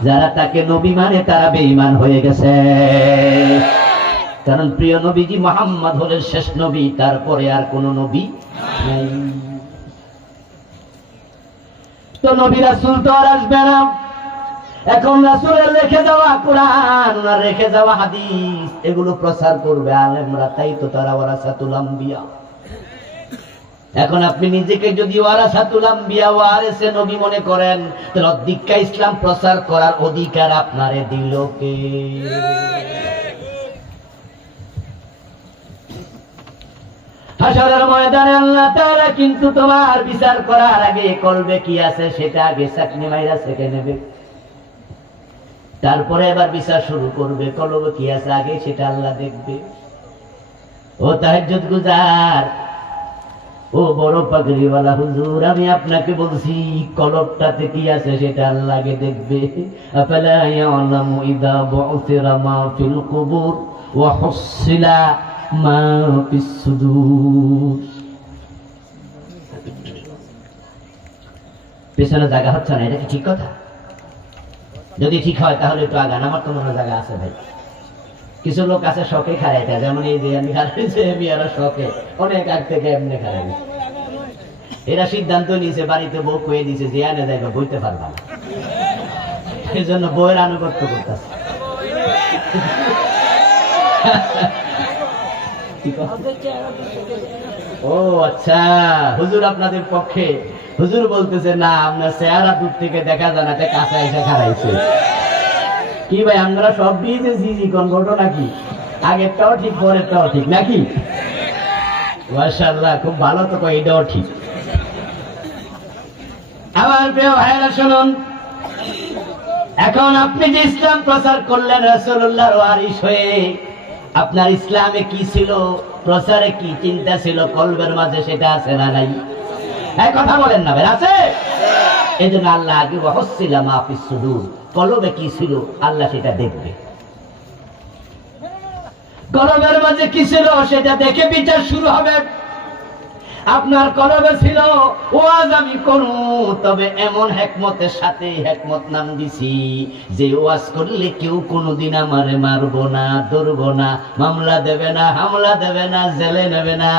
যারা তাকে নবী মানে তারা বেঈমান হয়ে গেছে। কারণ প্রিয় নবীজি মুহাম্মদ হলেন শেষ নবী, তারপরে আর কোন নবী নাই। তো নবী রাসূল তো আর আসবে না। এখন রাসূলের রেখে যাওয়া কোরআন আর রেখে যাওয়া হাদিস এগুলো প্রচার করবে আলেমরা, তাই তো তারা ওয়ারাসাতুল আম্বিয়া। এখন আপনি নিজেকে যদি ওয়ারাসাতুল আম্বিয়া ওয়ারিসে নবী মনে করেন, তাহলে অধিকার ইসলাম প্রচার করার অধিকার আপনারে দিল কে? হাসরের ময়দানে আল্লাহ তাআলা কিন্তু তোমার বিচার করার আগে কলবে কি আছে সেটা আগে চাকনি মাইরা চেকে নেবে, তারপরে এবার বিচার শুরু করবে। কলবে কি আছে আগে সেটা আল্লাহ দেখবে। ও তাহাজ্জুদ গুজার, ও বড় পাগড়িওয়ালা হুজুর, আমি আপনাকে বলছি কলবটাতে কি আছে সেটা আল্লাহ আগে দেখবে। আফালা ইয়ালামু ইযা বু'থিরা মা ফিল কুবুর ওয়া হুসিলা মা ফিস সুদূর। পেছনে জায়গা হচ্ছে না, এটা কি ঠিক কথা? যদি ঠিক হয় তাহলে একটু আগান, আমার তো মনে জায়গা আছে ভাই। কিছু লোক আছে শখে খারাইতে, যেমন এই যে আমি খারাইছে বিয়ারা শখে অনেক আগ থেকে এমনি খারাই। এরা সিদ্ধান্ত নিয়েছে, বাড়িতে বউ কয়ে দিয়েছে যে আনে যাইবা বইতে পারবা না, এই জন্য বউয়ের আনুগত্য করতেছে। ও আচ্ছা, হুজুর আপনাদের পক্ষে। হুজুর বলতেছে না, আপনার চেহারা দূর থেকে দেখা যায় না, কাছে এসে খারাইছে। কি ভাই, আমরা সব দিয়েছে জি কোন ঘটনা কি? আগেরটাও ঠিক পরেরটাও ঠিক নাকি? মাশাআল্লাহ, খুব ভালো তো, এটাও ঠিক। আমার প্রিয় ভাইরা শুনুন, এখন আপনি যে ইসলাম প্রচার করলেন রাসূলুল্লাহর ওয়ারিস হয়ে, আপনার ইসলামে কি ছিল, প্রচারে কি চিন্তা ছিল, কলবের মাঝে সেটা আছে না নাই? এক কথা বলেন না ভাই, আছে? এই জন্য আল্লাহ আগে ওয়াহসিলা মা ফিস সুদূর, কলবে কি ছিল আল্লাহ সেটা দেখবে। কলবের মাঝে কি ছিল সেটা দেখে বিচার শুরু হবে। আপনার কলবে ছিল ওয়াজ আমি করু, তবে এমন হিকমতের সাথে, হিকমত নাম দিছি যে ওয়াজ করলে কেউ কোনোদিন আমারে মারবো না, ধরবো না, মামলা দেবে না, হামলা দেবে না, জেলে নেবে না।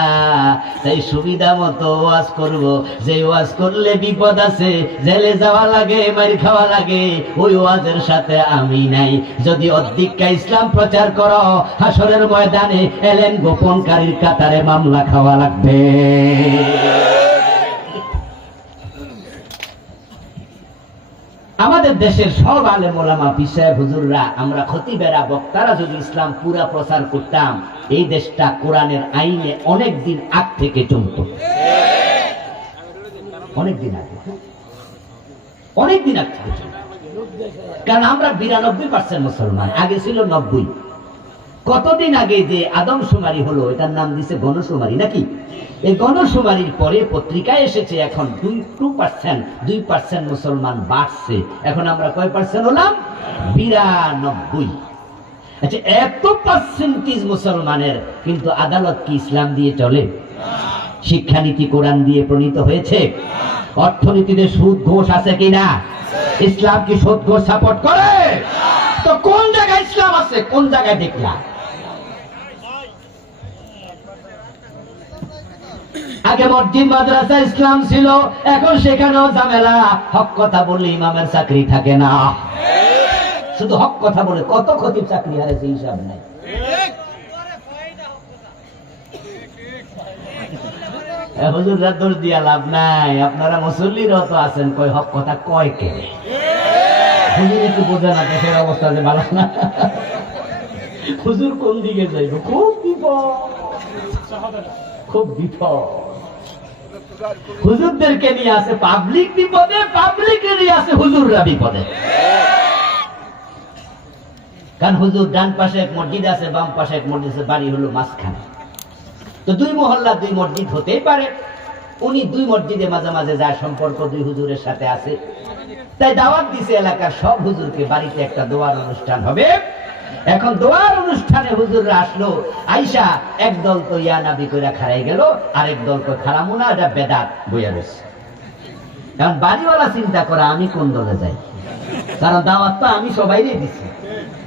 তাই সুবিধা মতো ওয়াজ করব, যে ওয়াজ করলে বিপদ আছে, জেলে যাওয়া লাগে, মার খাওয়া লাগে, ওই ওয়াজের সাথে আমি নাই। যদি অধিকা ইসলাম প্রচার করো, হাসরের ময়দানে এলেন গোপনকারীর কাতারে মামলা খাওয়া লাগবে। আমাদের দেশের সব আলেম ওলামা, পীর সাহেব, হুজুররা, আমরা খতিবেরা, বক্তারা যদি ইসলাম পুরা প্রচার করতাম, এই দেশটা কোরআনের আইনে অনেক দিন আগ থেকে চলত। অনেক দিন আগে, অনেক দিন আগ থেকে চলত। কারণ আমরা 92% মুসলমান, আগে ছিল 90। কতদিন আগে যে আদমশুমারি হলো, এটার নাম দিছে গণশুমারি, নাকি? এই গণশুমারির পরে পত্রিকায় এসেছে এখন 2% মুসলমান বাড়ছে। এখন আমরা কয় পার্সেন্ট হলাম? 92। আচ্ছা, এত পার্সেন্টেজ মুসলমানের, কিন্তু আদালত কি ইসলাম দিয়ে চলে? শিক্ষানীতি কোরআন দিয়ে প্রণীত হয়েছে? অর্থনীতিতে সুদ ঘোষ আছে কিনা? ইসলাম কি সুদ ঘোষ সাপোর্ট করে? তো কোন জায়গায় ইসলাম আছে, কোন জায়গায় দেখলাম? আগে মসজিদ মাদ্রাসা ইসলাম ছিল, এখন সেখানেও ঝামেলা। হক কথা বললে ইমামের চাকরি থাকে না। শুধু হক কথা বলে কত খতিব চাকরি হারাইছে, হিসাব নাই। হুজুররা দোষ দিয়া লাভ নাই, আপনারা মুসল্লিরাও তো আছেন, কয় হক কথা কয় কে? হুজুর একটু বোঝে না, দেশের অবস্থা যে ভালো না। হুজুর কোন দিকে যাইব? খুব বিপদ, খুব বিপদ। হুজুরদেরকে নিয়ে আছে পাবলিক বিপদে, পাবলিকের নিয়ে আছে হুজুররা বিপদে। কারণ হুজুর ডান পাশে এক মসজিদ আছে, বাম পাশে এক মসজিদ আছে, বাড়ি হলো মাঝখানে। তো দুই মহল্লা দুই মসজিদ হতেই পারে। উনি দুই মসজিদে মাঝে মাঝে যায়, সম্পর্ক দুই হুজুরের সাথে আছে। তাই দাওয়াত দিছে এলাকার সব হুজুরকে, বাড়িতে একটা দোয়ার অনুষ্ঠান হবে। এখন দোয়ার অনুষ্ঠানে হুজুররা আসলো, আইসা একদল তো ইয়া নাবি কইরা খারাই গেল, আরেক দল তো খারামু না, এটা বেদাত বইয়া রয়েছে। কারণ বাড়িওয়ালা চিন্তা করে আমি কোন দলে যাই, কারণ দাওয়াত তো আমি সবাই দিছি।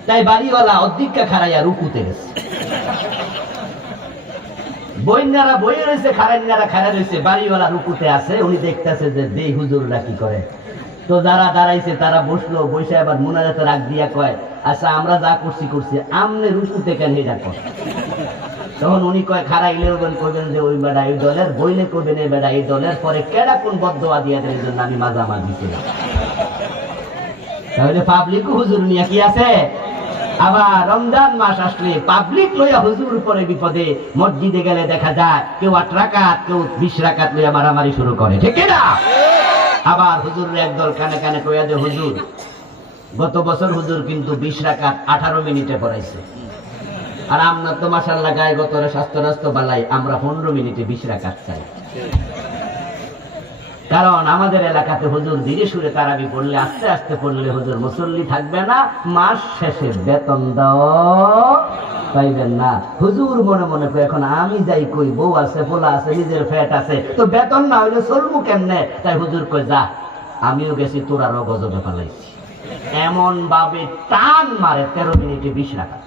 তাই বাড়িওয়ালা অধিকা খারাইয়া রুকুতে গেছে। বইনারা বইয়ে রয়েছে, খারাইনারা খারা রয়েছে, বাড়িওয়ালা রুকুতে আছে। উনি দেখতেছে যে দেই হুজুররা কি করে। তো যারা দাঁড়াইছে তারা বসলো, বসে আবার মুনাজাতে রাখ দিয়া কয়, আচ্ছা আমরা যা করছি করছি, আমনে রুকুতে কেন এটা কর? তখন উনি কয়, খারাইলে করবেন যে ওই বেড়া এই দলের, বইলে করবেন এই বেড়া এই দলের, পরে কেডা কোন বদদোয়া দিয়া দেয়, এই জন্য আমি মাঝামাঝি ছিলাম। তাহলে পাবলিক হুজুর নিয়ে কি আছে? আবার রমজান মাস আসলে পাবলিক লইয়া হুজুর পরে বিপদে। মসজিদে গেলে দেখা যায় কেউ 8 রাকাত, কেউ 20 রাকাত লইয়া মারামারি শুরু করে, ঠিক না? আবার হুজুর একদল কানে কানে কইয়া যে, হুজুর গত বছর হুজুর কিন্তু 20 রাকাত 18 মিনিটে পড়াইছে, আর আমরা তো মাশাআল্লাহ গায়ে গতরে স্বাস্থ্য নাস্ত বালাই, আমরা 15 মিনিটে 20 রাকাত চাই। কারণ আমাদের এলাকাতে হুজুর ধীরে সুরে তারাবি পড়লে, আস্তে আস্তে পড়লে হুজুর মুসল্লি থাকবে না, মাস শেষে বেতন দাও পাইবেন না। হুজুর মনে মনে করে, এখন আমি যাই কই, বউ আছে, পোলা আছে, নিজের ফ্যাট আছে, তো বেতন না হইলে চলবো কেমনে? তাই হুজুর কই, যা আমিও গেছি, তোর আরো গজবে ফেলাইছি। এমন ভাবে টান মারে 13 মিনিটে 20 রাকাত।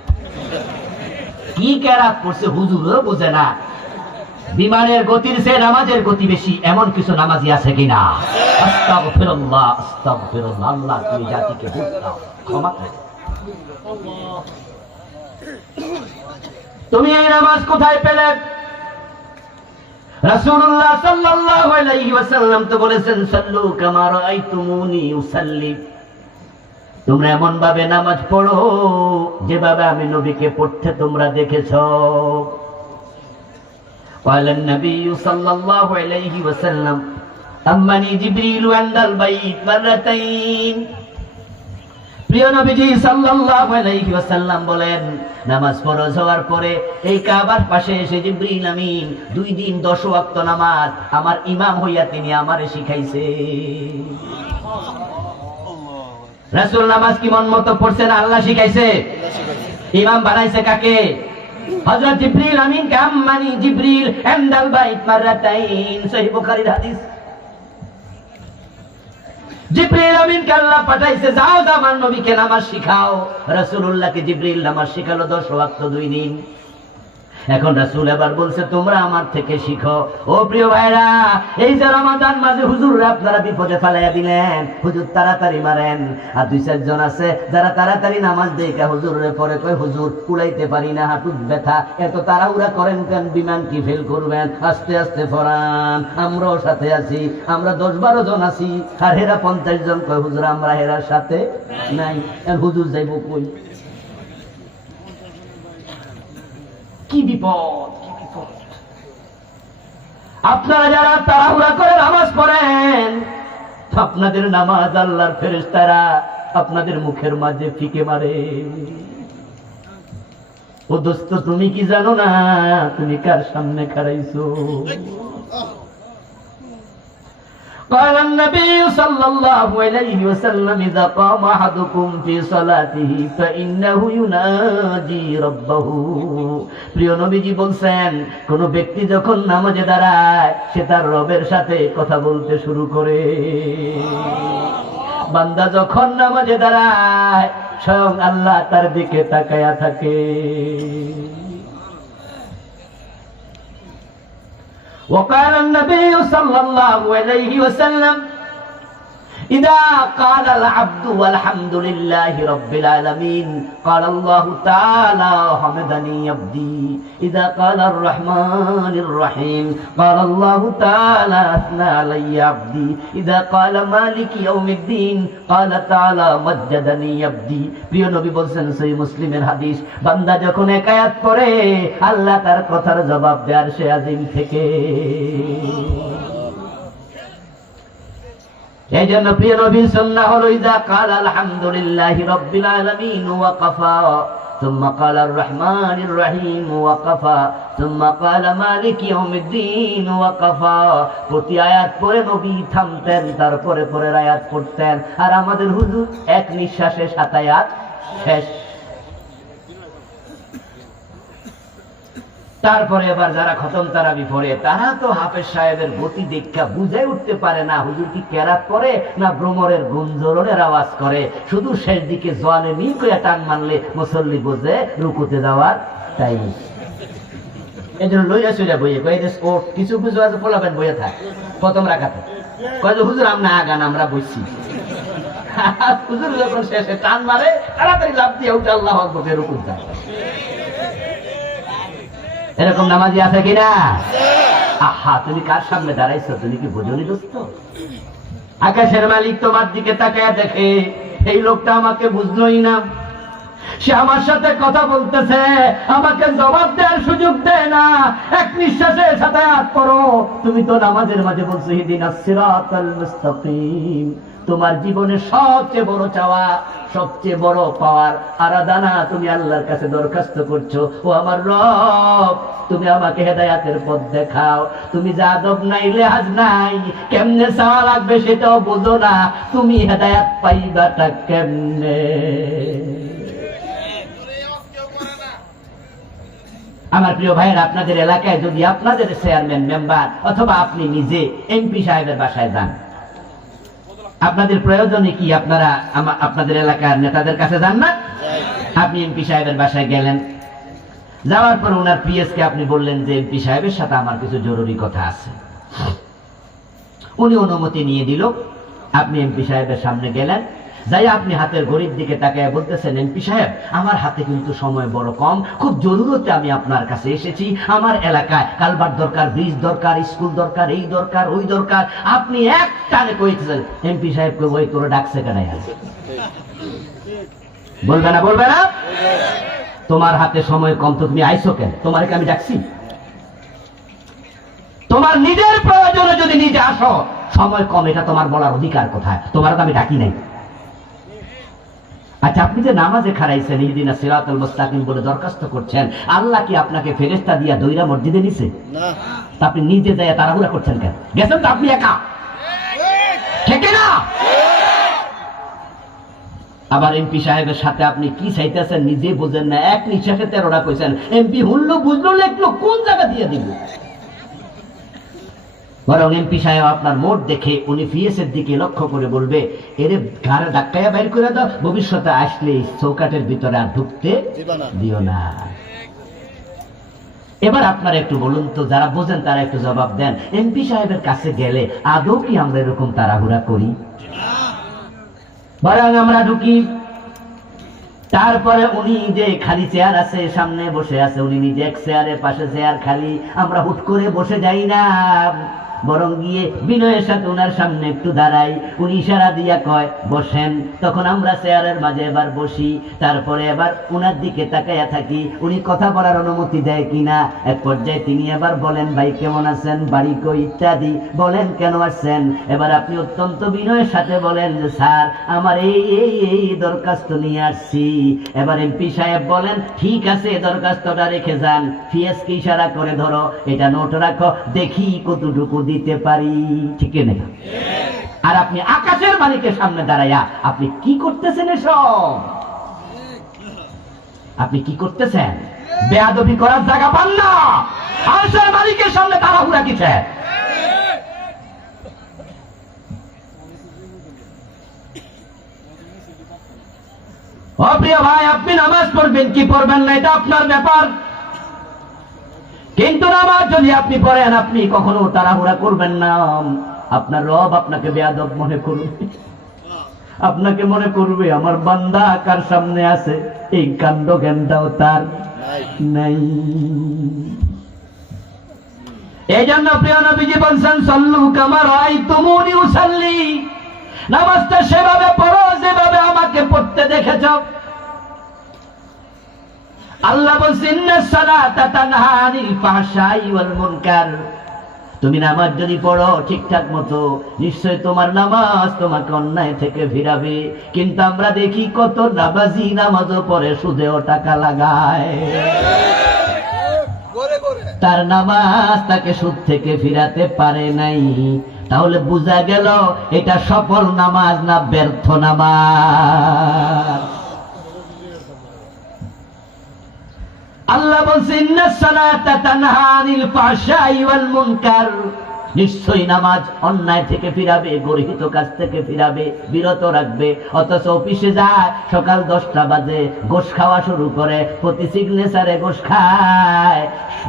কি কেরাত করছে হুজুরও বোঝে না। বিমানের গতির চেয়ে নামাজের গতি বেশি, এমন কিছু নামাজি আছে কিনা? আস্তাগফিরুল্লাহ, আস্তাগফিরুল্লাহ। আল্লাহ তুমি জাতিকে বুঝাও, ক্ষমা করো। তুমি এই নামাজ কোথায় পেলে? রাসূলুল্লাহ সাল্লাল্লাহু আলাইহি ওয়াসাল্লাম তো বলেছেন, সাল্লু কামা রাআইতুমুনি উসাল্লি। তোমরা এমন ভাবে নামাজ পড়ো যেভাবে আমি নবীকে পড়তে তোমরা দেখেছো। قال النبي صلى الله عليه وسلم أمني جبريل عند البيت مرتين। প্রিয় নবীজি সাল্লাল্লাহু আলাইহি ওয়াসাল্লাম বলেন, নামাজ ফরজ হওয়ার পরে এই কাবার পাশে এসে জিবরিল আমিন 2 দিন 10 ওয়াক্ত নামাজ আমার ইমাম হইয়া তিনি আমারে শিখাইছে। রাসূল নামাজ কি মন মতো পড়ছেন? আল্লাহ শিখাইছে। ইমাম বানাইছে কাকে? হযরত জিবরিল আমিন কাম্মানি জিবরিল ইনদাল বাইত মাররাতাইন, সহিহ বুখারীর হাদিস। জিবরিল আমিনকে আল্লাহ পাঠাইছে, যাও আমার নবীকে নামাজ শিখাও। রাসূলুল্লাহকে জিবরিল নামাজ শিখালো 10 ওয়াক্ত 2 দিন। এখন রাসূল এবার বলছে তোমরা আমার থেকে শিখো। ও প্রিয় ভাইরা, এই যে রমাদান মাঝে হুজুররা আপনারা বিপদে ফেলাইয়া দিলেন, হুজুর তাড়াতাড়ি মারেন। আর 2-4 জন আছে যারা তাড়াতাড়ি নামাজ দেখে হুজুরে পরে কয় হুজুর কুলাইতে পারি না, হাঁটু ব্যথা, এত তাড়াহুড়া করেন কেন? বিমান কি ফেল করবেন? আস্তে আস্তে পড়ান। আমরাও সাথে আছি, আমরা 10-12 জন আছি। আর হেরা 50 জন কয় হুজুর আমরা হেরার সাথে নাই। হুজুর যাইব কই? কি বিপদ, কি বিপদ! আপনারা যারা তাড়াহুড়া করে নামাজ পড়েন, আপনাদের নামাজ আল্লাহর ফেরেশতারা আপনাদের মুখের মাঝে ফিকে মারে। ও দোস্ত, তুমি কি জানো না তুমি কার সামনে খাড়াইছো? قال النبي صلى الله عليه وسلم إذا قام أحدكم في صلاته فإنه يناجي ربه। প্রিয় নবীজি বলছেন, কোন ব্যক্তি যখন নামাজে দাঁড়ায় সে তার রবের সাথে কথা বলতে শুরু করে। বান্দা যখন নামাজে দাঁড়ায় স্বয়ং আল্লাহ তার দিকে তাকায়া থাকে। وقال النبي صلى الله عليه وسلم إذا قال العبد والحمد لله رب العالمين قال الله تعالى حمدني عبدي إذا قال الرحمن الرحيم قال الله تعالى أثنى علي عبدي إذا قال مالك يوم الدين قال تعالى مجدني عبدي। প্রিয় নবী বলেন, সহিহ মুসলিমের হাদিস, বান্দা যখন এক আয়াত পড়ে আল্লাহ তার কথার জবাব দেয় আরশে আজিম থেকে। এই জন্য প্রিয় নবীর সুন্নাহ হলো ইযা ক্বালা আলহামদুলিল্লাহি রাব্বিল আলামিন ওয়া কাফা সুম্মা ক্বালা আর রহমানির রহিম ওয়া কাফা সুম্মা ক্বালা মালিক ইয়াউমিদ্দিন ওয়া কাফা। প্রতি আয়াত পড়ে নবী থামতেন, তারপরে পরের আয়াত পড়তেন। আর আমাদের হুজুর এক নিঃশ্বাসে 7 আয়াত শেষ। তারপরে এবার যারা খতম তারাবি পড়ে তারা তো হাফেজ সাহেবের গতি দেখা বুঝে উঠতে পারে না হুজুর কি কেরাত করে না ভ্রমরের গুঞ্জরনের আওয়াজ করে। শুধু শেষ দিকে জোয়ানে মিল করে টান মানলে মুসল্লি বোঝে রুকুতে যাওয়ার টাইম। এই জন্য লইয়া সইয়া বইয়ে কয়ে কিছু কিছু আছে পোলাবেন বইয়ে থাকে প্রথম রাখাতে কয়ে হুজুর আমরা আগান আমরা বসছি। হুজুর যখন শেষে টান মারে তাড়াতাড়ি লাফ দিয়ে উঠে আল্লাহু আকবার রুকুতে যায়। এরকম নামাজি আছে কিনা? আহা, তুমি কার সামনে দাঁড়াইছো? তুমি কি বোঝনি দোস্ত? আকাশের মালিক তোমার দিকে তাকায় দেখে এই লোকটা আমাকে বুঝলোই না, সে আমার সাথে কথা বলতেছে, আমাকে জবাব দেওয়ার সুযোগ দেয় না। এক নিঃশ্বাসে 7 আয়াত পড়ো। তুমি তো নামাজের মাঝে বলছো ইহদিনাস সিরাতাল মুস্তাকিম। তোমার জীবনের সবচেয়ে বড় চাওয়া, সবচেয়ে বড় পাওয়ার আরাধনা তুমি আল্লাহর কাছে দরখাস্ত করছো, ও আমার রব তুমি আমাকে হেদায়েতের পথ দেখাও। তুমি যা আদব নাই লেহাজ নাই, কেমনে চাওয়া লাগবে সেটাও বোঝো না, তুমি হেদায়েত পাইবাটা কেমনে? আমার প্রিয় ভাইয়ের, আপনাদের এলাকায় যদি আপনাদের চেয়ারম্যান মেম্বার অথবা আপনি নিজে এমপি সাহেবের বাসায় যান, আপনাদের প্রয়োজনে কি আপনারা আপনাদের এলাকার নেতাদের কাছে যান না? আপনি এমপি সাহেবের বাসায় গেলেন, যাওয়ার পর ওনার পিএস কে আপনি বললেন যে এমপি সাহেবের সাথে আমার কিছু জরুরি কথা আছে। উনি অনুমতি নিয়ে দিল। আপনি এমপি সাহেবের সামনে গেলেন, যাই আপনি হাতের ঘড়ির দিকে তাকায় বলতেছেন, এমপি সাহেব আমার হাতে কিন্তু সময় বড় কম, খুব জরুরতে আমি আপনার কাছে এসেছি। আমার এলাকায় কালভার্ট দরকার, ব্রিজ দরকার, স্কুল দরকার, এই দরকার, ওই দরকার। আপনি এক টানে কইতেছেন। এমপি সাহেবকে ওই তোরা ডাকছে কেনাই আছে, বলবে না? বলবে না? তোমার হাতে সময় কম তো তুমি আইছো কেন? তোমার কি আমি ডাকছি? তোমার নিজের প্রয়োজনে যদি নিজে আসো, সময় কম এটা তোমার বলার অধিকার কোথায়? তোমার তো আমি ডাকি নাই। আচ্ছা, আপনি যে নামাজে খাড়াইছেন ইহদিনাস সিরাতাল মুস্তাকিম বলে দরখাস্ত করছেন, আল্লাহ কি আপনাকে ফেরেশতা দিয়া দইরা মসজিদে নিছে? না। আপনি নিজে যায় তাড়াহুড়া করছেন কেন? গেছেন তো আপনি একা, ঠিক না? আবার এমপি সাহেবের সাথে আপনি কি চাইতেছেন নিজে বুঝেন না, এক নিঃশ্বাসে 13টা কইছেন। এমপি হুনলো বুঝলো লেখলো, কোন জায়গা দিয়ে দিব? বরং এমপি সাহেব আপনার মোট দেখে উনি পিএস এর দিকে লক্ষ্য করে বলবে, এর ঘাড়ে ধাক্কাইয়া বাইর করে দাও, ভবিষ্যতে আসলে চৌকাটের ভিতরে আর ঢুকতে দিও না। এবার আপনারা একটু বলুন তো, যারা বোঝেন তারা একটু জবাব দেন, এমপি সাহেবের কাছে গেলে আদৌ কি আমরা এরকম তাড়াহুড়া করি? বরং আমরা ঢুকি, তারপরে উনি যে খালি চেয়ার আছে সামনে বসে আছে, উনি নিজে এক চেয়ারে, পাশে চেয়ার খালি, আমরা হুট করে বসে যাই না, বরং গিয়ে বিনয়ের সাথে ওনার সামনে একটু দাঁড়াই, উনি ইশারা দিয়া কয় বসেন, তখন আমরা চেয়ারের মাঝে এবার বসি, তারপরে এবার উনার দিকে তাকাইয়া থাকি উনি কথা বলার অনুমতি দেয় কিনা। এক পর্যায়ে তিনি এবার বলেন, ভাই কেমন আছেন, বাড়ি কই, ইত্যাদি বলেন, কেন আসছেন। এবার আপনি অত্যন্ত বিনয়ের সাথে বলেন যে স্যার আমার এই এই এই দরখাস্ত নিয়ে আসছি। এবার এমপি সাহেব বলেন, ঠিক আছে দরখাস্তটা রেখে যান, ফিএসকে ইশারা করে ধরো, এটা নোট রাখো, দেখি কতটুকু দিতে পারি, ঠিক না? আর আপনি আকাশের মালিকের সামনে দাঁড়াইয়া আপনি কি করতেছেন? এসব আপনি কি করতেছেন? বেয়াদবি করার জায়গা পান না, আকাশের মালিকের সামনে তাড়াহুড়া কিসে? ও প্রিয় ভাই, আপনি নামাজ পড়বেন কি পড়বেন না এটা আপনার ব্যাপার, কিন্তু নামাজ যদি আপনি পড়েন আপনি কখনো তাড়াহুড়া করবেন না। আপনার রব আপনাকে বেয়াদব মনে করবে, আপনাকে মনে করবে আমার বান্দা কার সামনে আছে, এই কাণ্ড জ্ঞানটাও তার নাই। এই জন্য প্রিয় নবীজি বলছেন, সল্লু কামা রাআইতুমুনি উসাল্লি, নামাজটা সেভাবে পড়ো যেভাবে আমাকে পড়তে দেখেছ। আল্লাহ বলছেন, ইন্নাস সালাতা তানহা আনিল ফাহশাই ওয়াল মুনকার, তুমি নামাজ যদি পড়ো ঠিকঠাক মতো, নিশ্চয় তোমার নামাজ তোমাকে অন্যায় থেকে ফিরাবে। কিন্তু আমরা দেখি কত নামাজি নামাজও পড়ে সুদেও টাকা লাগায়, তার নামাজ তাকে সুদ থেকে ফিরাতে পারে নাই। তাহলে বোঝা গেল এটা সফল নামাজ না ব্যর্থ নামাজ। আল্লাহ বলছেন, ইন্নাস সালাতা তানহা আনিল ফাহশাই ওয়াল মুনকার, নিশ্চয়ই নামাজ অন্যায় থেকে ফিরাবে, গর্হিত কাজ থেকে ফিরাবে, বিরত রাখবে। অথচ অফিসে যায় সকাল 10টা বাজে, গোশ খাওয়া শুরু করে, প্রতি সিগনেচারে গোশ খায়,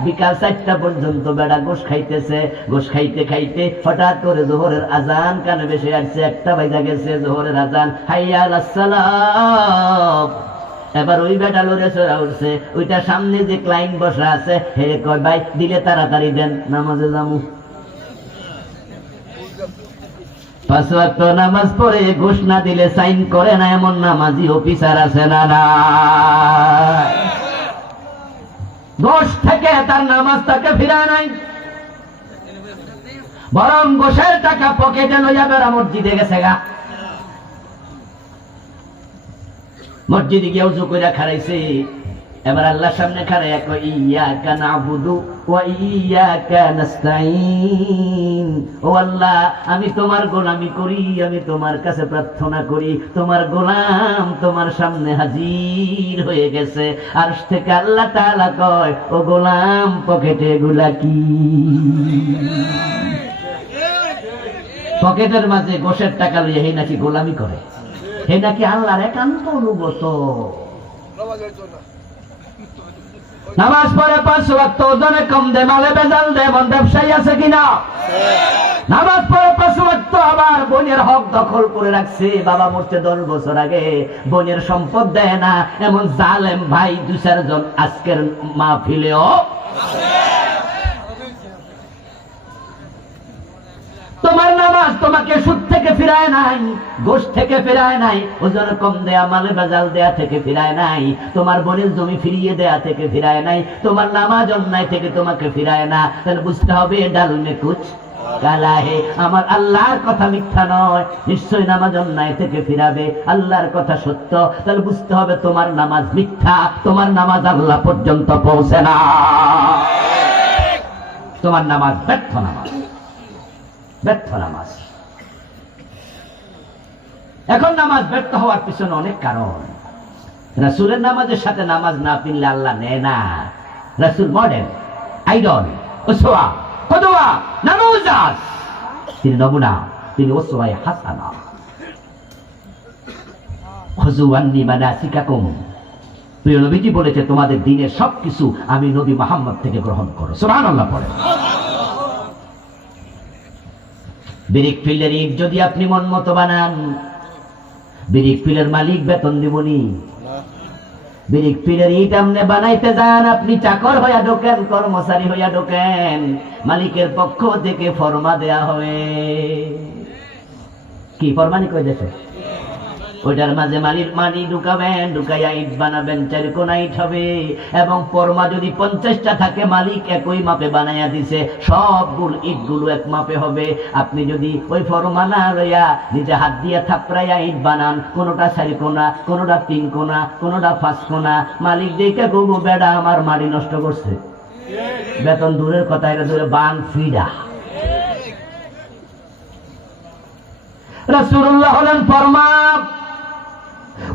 বিকাল 4টা পর্যন্ত বেড়া গোশ খাইতেছে। গোশ খাইতে খাইতে হঠাৎ করে জোহরের আজান কানে ভেসে আসছে, 1টা বাজে গেছে, জোহরের আজান, হাইয়া আলাস সালাম। এবার ওই বেটা লড়ে চড়া উঠছে, ওইটা সামনে যে ক্লায়েন্ট বসা আছে, হে কয় ভাই দিলে তাড়াতাড়ি দেন, নামাজে যামু। 5 ওয়াক্ত নামাজ পড়ে ঘুষ না দিলে সাইন করে না, এমন নামাজি অফিসার আছে না? না, ঘুষ থেকে তার নামাজ তাকে ফিরায় নাই, বরং ঘুষের টাকা পকেটে লইয়া বেড়া মসজিদে গেছে গা। মসজিদে গিয়ে উযু কইরা খাড়াইছে, এবার আল্লাহর সামনে খাড়াইয়া কয়, ইয়াকা নাবুদু ওয়া ইয়াকা নাস্তাইন, ও আল্লাহ আমি তোমার গোলামি করি, আমি তোমার কাছে প্রার্থনা করি, তোমার গোলাম তোমার সামনে হাজির হয়ে গেছে। আরশ থেকে আল্লাহ তাআলা কয়, ও গোলাম পকেটে গুলা কি? পকেটের মাঝে গোশের টাকা লইয়া হে নাকি গোলামি করে, হে নাকি আল্লাহর একান্ত অনুগত। নামাজ পড়ে 5 ওয়াক্ত, ওজনে কম দে, মালে বেজাল দে, এমন ব্যবসায়ী আছে কিনা? নামাজ পড়ে 5 ওয়াক্ত, আবার বোনের হক দখল করে রাখছে, বাবা মরছে 10 বছর আগে, বোনের সম্পদ দেয় না, এমন জালেম ভাই 2-4 জন আজকের মাহফিলেও। তোমার নামাজ তোমাকে সুদ থেকে ফিরায় নাই, ঘুষ থেকে ফিরায় নাই, ওজন কম দেয়া, মালে বেজাল দেয়া থেকে ফিরায় নাই, তোমার বোনের জমি ফিরিয়ে দেয়া থেকে ফিরায় নাই, তোমার নামাজ অন্যায় থেকে তোমাকে ফিরায় না। তাহলে বুঝতে হবে ডাল মে কুছ কালা হে, আমার আল্লাহর কথা মিথ্যা নয়, নিশ্চয় নামাজ অন্যায় থেকে ফিরাবে, আল্লাহর কথা সত্য। তাহলে বুঝতে হবে তোমার নামাজ মিথ্যা, তোমার নামাজ আল্লাহ পর্যন্ত পৌঁছে না, তোমার নামাজ ব্যর্থ নামাজ, ব্যর্থ নামাজ। এখন নামাজ ব্যর্থ হওয়ার পিছনে অনেক কারণ। রাসূলের নামাজের সাথে নামাজ না পিনলে আল্লাহ নেয় না। রাসূল মডেল, আইডল, উসওয়া, কুদওয়া, নামুজাজ, তিনি নমুনা, তিনি উসওয়ায়ে হাসানা। খুযু আন্নী মানাসিকাকুম, প্রিয় নবীজি বলেছে তোমাদের দ্বীনের সবকিছু আমি নবী মুহাম্মদ থেকে গ্রহণ করো। সুবহানাল্লাহ পড়ে। ব্রিক ফিল্ডের ইট যদি আপনি মন মতো বানান, ব্রিক ফিল্ডের মালিক বেতন দিবনি। ব্রিক ফিল্ডের ইট আপনি বানাইতে যান, আপনি চাকর হইয়া ঢোকেন, কর্মচারী হইয়া ঢোকেন, মালিকের পক্ষ থেকে ফরমা দেয়া হবে। কি ফরমানি কই দেশে? ওইটার মাঝে মালির মানি ঢুকাবেন, ঢুকাইয়া ইট বানাবেন, 4 কোনা ইট হবে। এবং ফরমা যদি 50টা থাকে, মালিক একই মাপে বানাইয়া দিছে, সবগুলো ইটগুলো এক মাপে হবে। আপনি যদি ওই ফরমা না লইয়া নিজে হাত দিয়ে থাপড়াইয়া ইট বানান, কোনোটা 4 কোনা, কোনোটা 3 কোনা, কোনোটা 5 কোনা, মালিক দেখে বলবো বেড়া আমার মাটি নষ্ট করছে। বেতন দূরের কথা, এটা ধরে বান ফিডা। রাসূলুল্লাহ হলেন ফরমা,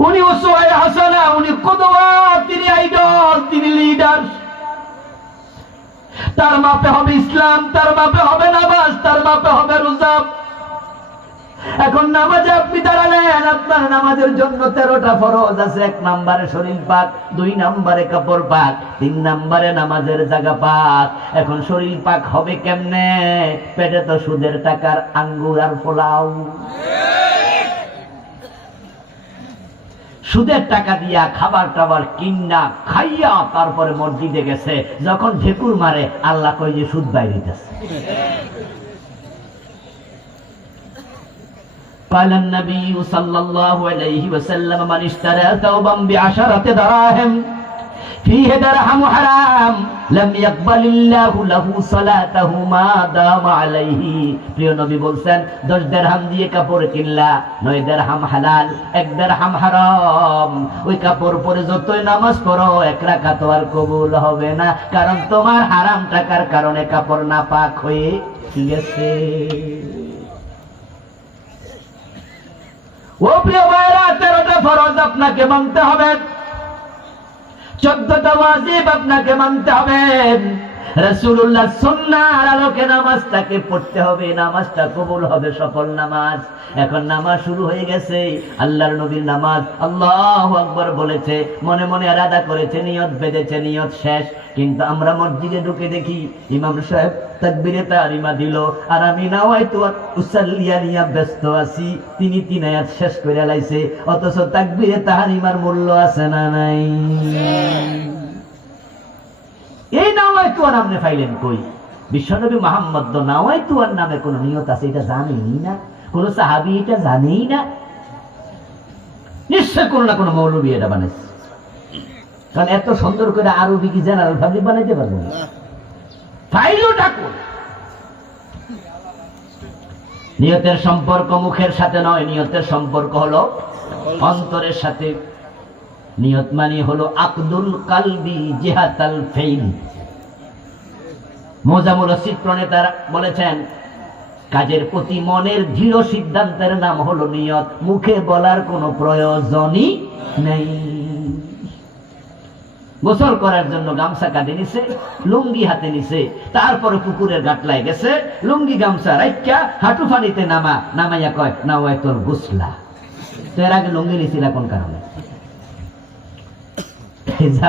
উনি উসওয়ায়ে হাসানা, উনি কুদওয়া, তিনি আইডল, তিনি লিডার। তার মাপে হবে ইসলাম, তার মাপে হবে নামাজ, তার মাপে হবে রোজা। এখন নামাজে আপনি দাঁড়ালেন, আপনার নামাজের জন্য 13টা ফরজ আছে। 1 নম্বরে শরীর পাক, 2 নম্বরে কাপড় পাক, 3 নম্বরে নামাজের জায়গা পাক। এখন শরীর পাক হবে কেমনে? পেটে তো সুদের টাকার আঙ্গুর আর পোলাও, সুদের টাকা দিয়া খাবার টাবার কিনা খাইয়া তারপরে মসজিদে গেছে, যখন ঢেকুর মারে আল্লাহ কয় যে সুদ বাইরে দিতেছে। قال النبي صلى الله عليه وسلم من اشترى ثوبا ب10 دراهم فيه درهم حرام لم يقبل الله له صلاته ما دام عليه। প্রিয় নবী বলেন 10 দিরহাম দিয়ে কাপড় কিনলা, 9 দিরহাম হালাল, 1 দিরহাম হারাম। ওই কাপড় পরে যতই নামাজ পড়ো 1 রাকাত আর কবুল হবে না, কারণ তোমার হারাম টাকার কারণে কাপড় নাপাক হয়ে গেছে। ও প্রিয় ভাইরা, 13টা ফরজ আপনাকে মানতে হবে, 14টা ওয়াজিব আপনাকে মানতে হবে। রাসূলুল্লাহ সুন্নাহর আলোকে নামাজটাকে পড়তে হবে, নামাজটা কবুল হবে, সফল নামাজ। এখন নামাজ শুরু হয়ে গেছে, আল্লাহর নবীর নামাজ আল্লাহু আকবার বলেছে, মনে মনে আলাদা করেছে, নিয়ত বেঁধেছে, নিয়ত শেষ। কিন্তু আমরা মসজিদে ঢুকে দেখি ইমাম সাহেব তাকবীরে তাহরিমা দিল, আর আমি নাওয়াইতু উসাল্লিয়া নিয়া ব্যস্ত আছি, তিনি 3 আয়াত শেষ করে লাইছে। অথচ তাকবীরে তাহরিমার মূল্য আছে না নাই? এই নাওয়াইতু নামে ফাইলেন কই? বিশ্বনবী মুহাম্মদ নাওয়াইতু নামে কোন নিয়ত আছে এটা জানেই না, কোন সাহাবী এটা জানেই না। নিশ্চয় কোন না কোন মৌলবী এটা বানাইছে, কারণ এত সুন্দর করে আরবি কি জেনারেল পাবলিক বানাইতে পারবো না। ফাইলও ডাকুন। নিয়তের সম্পর্ক মুখের সাথে নয়, নিয়তের সম্পর্ক হলো অন্তরের সাথে। নিয়ত মানে হলো আকদুল কালবি জিহাতাল ফাইল। মোজামুল চিত্রনেতারা বলেছেন কাজের প্রতি মনের দৃঢ় সিদ্ধান্তের নাম হলো নিয়ত, মুখে বলার কোনো প্রয়োজনই নেই। গোসল করার জন্য গামছা কাঁধে নিছে, লুঙ্গি হাতে নিছে, তারপরে পুকুরের গাটলায় গেছে, লুঙ্গি গামছা রাইখা হাঁটু পানিতে নামাইয়া কয় নাওয়াইতুল গুসলা। তো এর আগে লুঙ্গি নিছিল কোন কারণে?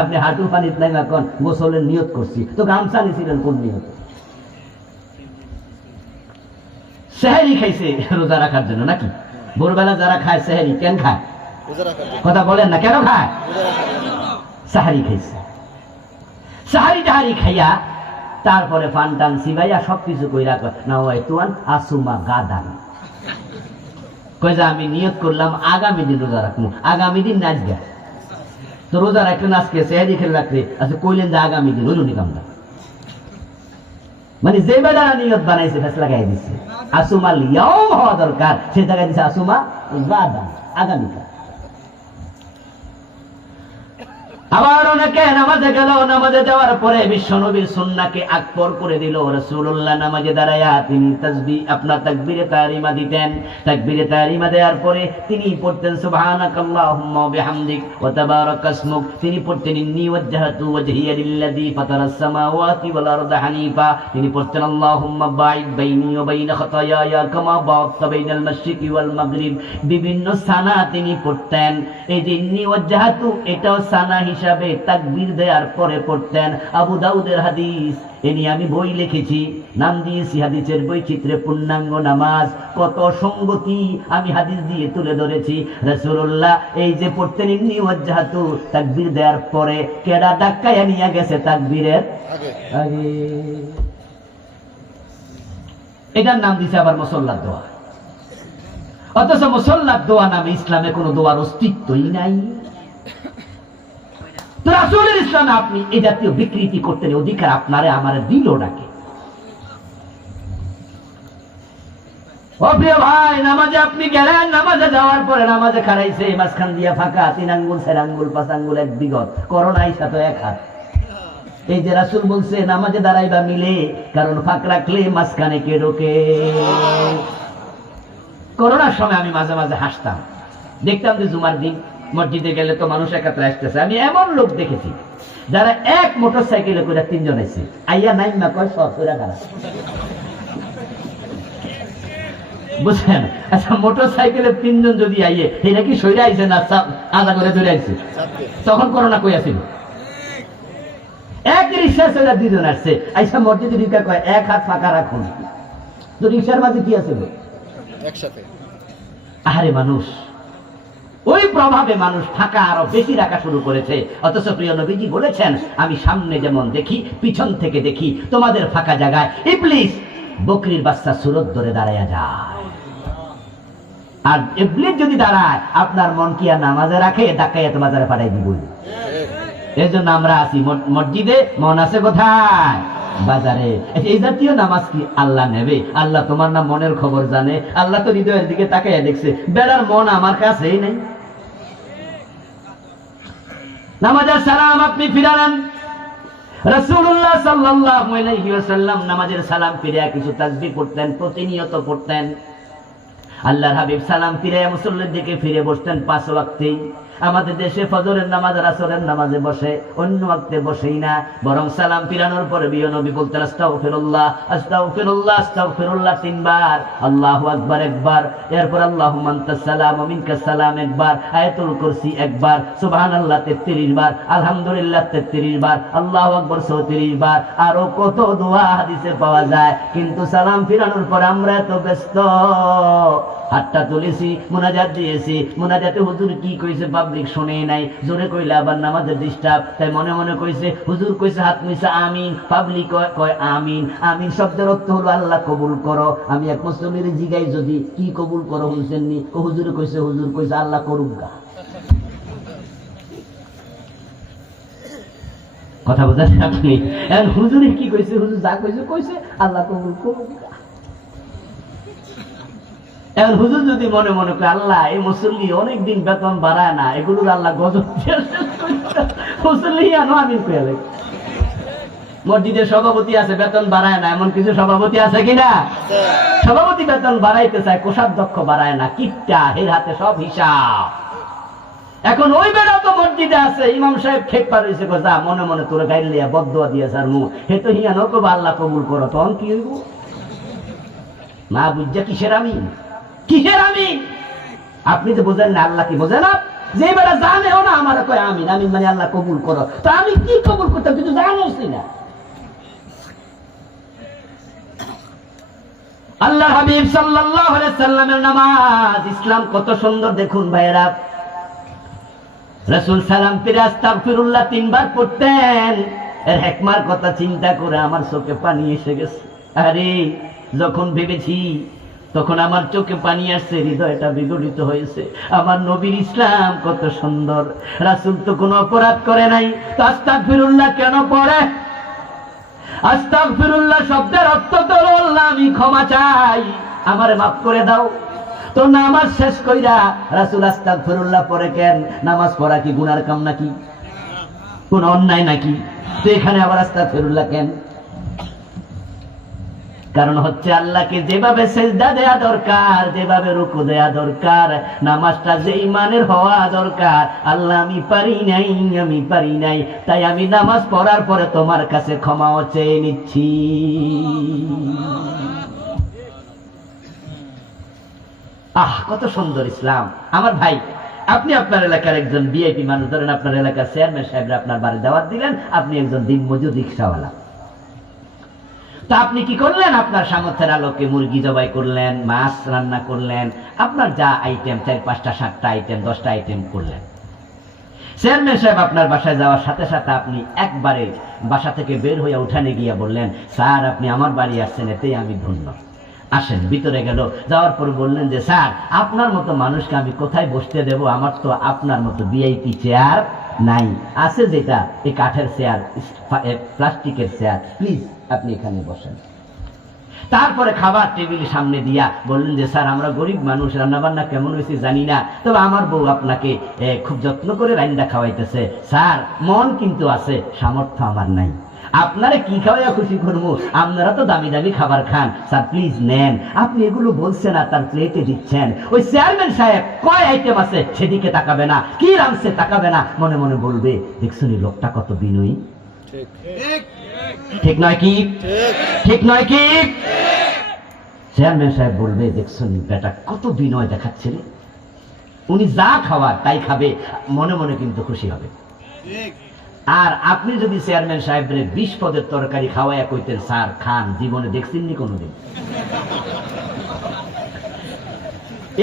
আপনি হাঁটু পানিতে নামা কোন গোসলের নিয়ত করছি, তো গামছা নিছিলেন কোন নিয়ত? সেহরি খাইছে রোজা রাখার জন্য নাকি? ভোরবেলা যারা খায় সেহরি কেন খায়? কথা বলেন না, কেন খায়? সাহারি খাইছে। সাহারি টাহারি খাইয়া তারপরে ফান টান সিবাইয়া সবকিছু কইরা নাওয়াইতু আসুমা গাদান, কই যে আমি নিয়ত করলাম আগামী দিন রোজা রাখবো, আগামী দিন নাচ গে তো রোজা রাখলেন আজকে, সেহরি খেলে রাখলে আচ্ছা কইলেন যে আগামী দিন, হইল নি কামটা? মানে যে বেড়া নিয়ত বানাইছে ফেসলা গায়ে দিচ্ছে, আসুমা লিয়াম হওয়া দরকার, সে জায়গায় দিচ্ছে আসুমা গাদান, আগামীকাল। আবার অনেকে নামাজে গেল, নামাজে যাওয়ার পরে বিশ্বনবীর সুন্নাহকে আকবর করে দিল। রাসূলুল্লাহ নামাজে দাঁড়ায়া তিনি তাসবিহ আপনার তাকবীরে তাহরিমা দিতেন। তাকবীরে তাহরিমা দেওয়ার পরে তিনি পড়তেন সুবহানাকাল্লাহুম্মা ওয়া বিহামদিক ওয়া তাবারাকা ইসমুক। তিনি পড়তেন ইন্নী ওয়াজ্জাহতু ওয়াজহিয়া লিল্লাযী ফাতারাস সামাওয়াতি ওয়াল আরদা হানিফা। তিনি পড়তেন আল্লাহুম্মা বাঈদ বাইনি ওয়া বাইনা খাতায়ায়া কামা বা'আদতা বাইনাল মাশরিকি ওয়াল মাগরিব। বিভিন্ন সানা তিনি পড়তেন। এই যে ইন্নী ওয়াজ্জাহতু এটাও সানা হিসাবে তাকবীর দেওয়ার পরে পড়তেন। আবু দাউদের হাদিস, এ নিয়ে আমি বই লিখেছি, নাম দিয়েছি হাদিসের বৈচিত্র্যে পূর্ণাঙ্গ নামাজ। কত সঙ্গতি আমি হাদিস দিয়ে তুলে ধরেছি। রাসূলুল্লাহ এই যে পড়তেন ইন্নী ওয়াজ্জাহতু, তাকবীর দেওয়ার পরে কেডা ধাক্কায়া নিয়ে গেছে তাকবীরের আগে। এটার নাম দিছে আবার মুসল্লার দোয়া। অথচ মুসল্লার দোয়া নামে ইসলামে কোনো দোয়ার অস্তিত্বই নাই। তো রাসূলের ইসলামে আপনি এই জাতীয় বিকৃতি করতে অধিকার আপনারে আমারে দিল ডাকে। ও প্রিয় ভাই, নামাজে আপনি গেলেন, নামাজে যাওয়ার পরে নামাজে খাড়াইছে, মাঝখান দিয়া ফাঁকা, 3 আঙ্গুল 4 আঙ্গুল 5 আঙ্গুল এক বিগত, করোনা আইসা তো এক হাত। এই যে রাসূল বলছে নামাজে দাঁড়াইবা মিলে, কারণ ফাঁক রাখলে মাঝখানে কে ঢোকে। করোনার সময় আমি মাঝে মাঝে হাসতাম, দেখতাম যে জুমার দিন মসজিদে গেলে তো মানুষ একত্রে আসতেছে। আমি এমন লোক দেখেছি যারা এক মোটর সাইকেলে করে 3 জন আছে, আইয়া নাই না কয় সব করে খারাপ, বুঝছেন? আচ্ছা, মোটর সাইকেলে 3 জন যদি আইয়ে, এটা কি সইরা আইছে না আদা করে ধরে আইছে? তখন করোনা কই আসিল? এক রিক্সা সইরা 2 জন আসছে, আইসা মসজিদে ঢুকা কয় এক হাত ফাঁকা রাখুন। তো রিক্সার মাঝে কি আছে একসাথে? আরে মানুষ, ওই প্রভাবে মানুষ ফাঁকা আরো বেশি রাখা শুরু করেছে। অথচ প্রিয় নবীজি বলেছেন, আমি সামনে যেমন দেখি পিছন থেকে দেখি, তোমাদের ফাঁকা জায়গায় ইবলিস বকরির বাচ্চা সুরত ধরে দাঁড়ায়া যায়। আর ইবলিস যদি দাঁড়ায়, আপনার মন কি আর নামাজে রাখে? ডাকাইয়া তো বাজারে পাঠাই দিব। এর জন্য আমরা আছি মসজিদে, মন আছে কোথায়? বাজারে। এই জাতীয় নামাজ কি আল্লাহ নেবে? আল্লাহ তোমার না মনের খবর জানে? আল্লাহ তো হৃদয়ের দিকে তাকাইয়া দেখছে, বেড়ার মন আমার কাছেই নেই। নামাজের সালাম আপনি ফিরালেন। রাসূলুল্লাহ সাল্লাল্লাহু আলাইহি ওয়াসাল্লাম নামাজের সালাম ফিরিয়া কিছু তাসবিহ পড়তেন, প্রতিনিয়ত পড়তেন। আল্লাহর হাবিব সালাম ফিরে মুসল্লির দিকে ফিরে বসতেন 5 ওয়াক্তেই। আমাদের দেশে ফজরের নামাজ আর আসরের নামাজে বসে, অন্য ওয়াক্তে বসেই না। বরং সালাম ফিরানোর পরে প্রিয় নবী বলতেন আস্তাগফিরুল্লাহ আস্তাগফিরুল্লাহ আস্তাগফিরুল্লাহ 3 বার, আল্লাহু আকবার 1 বার, এরপর আল্লাহুম্মা আনতাস সালাম ওয়া মিনকাস সালাম 1 বার, আয়াতুল কুরসি 1 বার, সুবহানাল্লাহ 33 বার, আলহামদুলিল্লাহ 33 বার, আল্লাহু আকবার 34 বার। আরো কত দোয়া হাদিসে পাওয়া যায়। কিন্তু সালাম ফিরানোর পরে আমরা এত ব্যস্ত, হাতটা তুলেছি, মুনাজাত দিয়েছি, মুনাজাতে হুজুর কি কইছে পাবলিক শুনে নাই, জোরে কইলে আবার নামাজের ডিস্টার্ব, তাই মনে মনে কইছে হুজুর কইছে হাত মিছা আমিন, পাবলিক কয় আমিন। আমিন শব্দের অর্থ হলো আল্লাহ কবুল করো। আমি এক মুসলিমের জিগাই যদি কি কবুল করো শুনছেননি, হুজুর কইছে আল্লাহ করুক গা। কথা বোঝাচ্ছেন আপনি? এখন হুজুরে কি কইছে? হুজুর যা কইছে আল্লাহ কবুল করুক গা। এখন হুজুর যদি মনে মনে করে আল্লাহ এই মুসল্লি অনেকদিন বেতন বাড়ায় না, এগুলোর আল্লাহ গজব মুসল্লি আমিন কইলে। মসজিদের সভাপতি আছে বেতন বাড়ায় না, এমন কিছু সভাপতি আছে কিনা? সভাপতি বেতন বাড়াইতে চায়, কোষাধ্যক্ষ বাড়ায় না, কিপটা, এর হাতে সব হিসাব। এখন ওই বেড়া তো মসজিদে আছে, ইমাম সাহেব খেপ পারিছে যা মনে মনে তোর গাইল লিয়া বদদোয়া দিয়েছে, আর মুখ হে তো হিয়া নকো আল্লাহ কবুল করো, তখন কি হইব? না বুঝা কিসের আমি আপনি তো বোঝেন না, আল্লাহ কি বোঝে না? যে বেড়া জানেও না আমার কয় আমিন, আমিন মানে আল্লাহ কবুল করো। তো আমি কি কবুল করতাম? তুই তো জানোস না। আল্লাহ হাবিব সাল্লাল্লাহু আলাইহি সাল্লামের নামাজ, ইসলাম কত সুন্দর দেখুন ভাইয়েরা। রাসূল সালাম ফিরে আস্তাগফিরুল্লাহ 3 বার পড়তেন। এর হিকমার কথা চিন্তা করে আমার চোখে পানি এসে গেছে। আরে যখন ভেবেছি তখন আমার চোখে পানি আসছে, হৃদয়টা বিগলিত হয়েছে। আমার নবীর ইসলাম কত সুন্দর। রাসূল তো কোনো অপরাধ করে নাই, তো আস্তাগফিরুল্লাহ কেন পড়ে? আস্তাগফিরুল্লাহ শব্দের অর্থ তো আল্লাহ আমি ক্ষমা চাই, আমারে মাফ করে দাও। তো নামাজ শেষ কইরা রাসূল আস্তাগফিরুল্লাহ পড়ে কেন? নামাজ পড়া কি গুনার কাম নাকি? কোন অন্যায় নাকি? তো এখানে আবার আস্তাগফিরুল্লাহ কেন? কারণ হচ্ছে আল্লাহকে যেভাবে সেজদা দেয়া দরকার, যেভাবে রুকু দেয়া দরকার, নামাজটা যে ইমানের হওয়া দরকার। আল্লাহ আমি পারি নাই, তাই আমি নামাজ পড়ার পরে তোমার কাছে ক্ষমাও চেয়ে নিচ্ছি। কত সুন্দর ইসলাম। আমার ভাই, আপনি আপনার এলাকার একজন ভিআইপি মানুষ, ধরেন আপনার এলাকার চেয়ারম্যান সাহেবরা আপনার বাড়ি দাওয়াত দিলেন, আপনি একজন দিনমজুর রিকশাওয়ালা। তা আপনি কি করলেন? আপনার সামর্থ্যের আলোকে মুরগি জবাই করলেন, মাছ রান্না করলেন, আপনার যা আইটেম 4, 5টা 7টা আইটেম 10টা আইটেম করলেন। চেয়ারম্যান সাহেব আপনার বাসায় যাওয়ার সাথে সাথে আপনি একবারে বাসা থেকে বের হয়ে উঠানে গিয়া বললেন, স্যার আপনি আমার বাড়ি আসছেন, এতেই আমি ধন্য। আসেন। ভিতরে গেল, যাওয়ার পর বললেন যে স্যার আপনার মতো মানুষকে আমি কোথায় বসতে দেব? আমার তো আপনার মতো ভিআইপি চেয়ার নাই, আছে যেটা এই কাঠের চেয়ার, প্লাস্টিকের চেয়ার, প্লিজ আপনি এখানে বসেন। তারপরে খাবার টেবিল সামনে দিয়া বললেন যে স্যার আমরা গরিব মানুষ, রান্না বান্না কেমন হয়েছে জানি না, তবে আমার বউ আপনাকে খুব যত্ন করে রান্না খাওয়াইতেছে। স্যার মন কিন্তু আছে, সামর্থ্য আমার নাই, আপনারা কি খাওয়াইয়া খুশি করবো? আপনারা তো দামি দামি খাবার খান, স্যার প্লিজ নেন। আপনি এগুলো বলছেন আর তার প্লেটে দিচ্ছেন। ওই চেয়ারম্যান সাহেব কয় আইটেম আছে সেদিকে তাকাবে না, কি রাঁধছে তাকাবে না, মনে মনে বলবে দেখছেন এই লোকটা কত বিনয়ী। ঠিক নয় কি? ঠিক নয় কি? চেয়ারম্যান সাহেব বলবে দেখছেন বেটা কত বিনয় দেখাচ্ছে রে, উনি যা খাওয়ার তাই খাবে, মনে মনে কিন্তু খুশি হবে। আর আপনি যদি চেয়ারম্যান সাহেবের 20 পদের তরকারি খাওয়াইয়া কইতেন স্যার খান, জীবনে দেখছেননি কোনোদিন?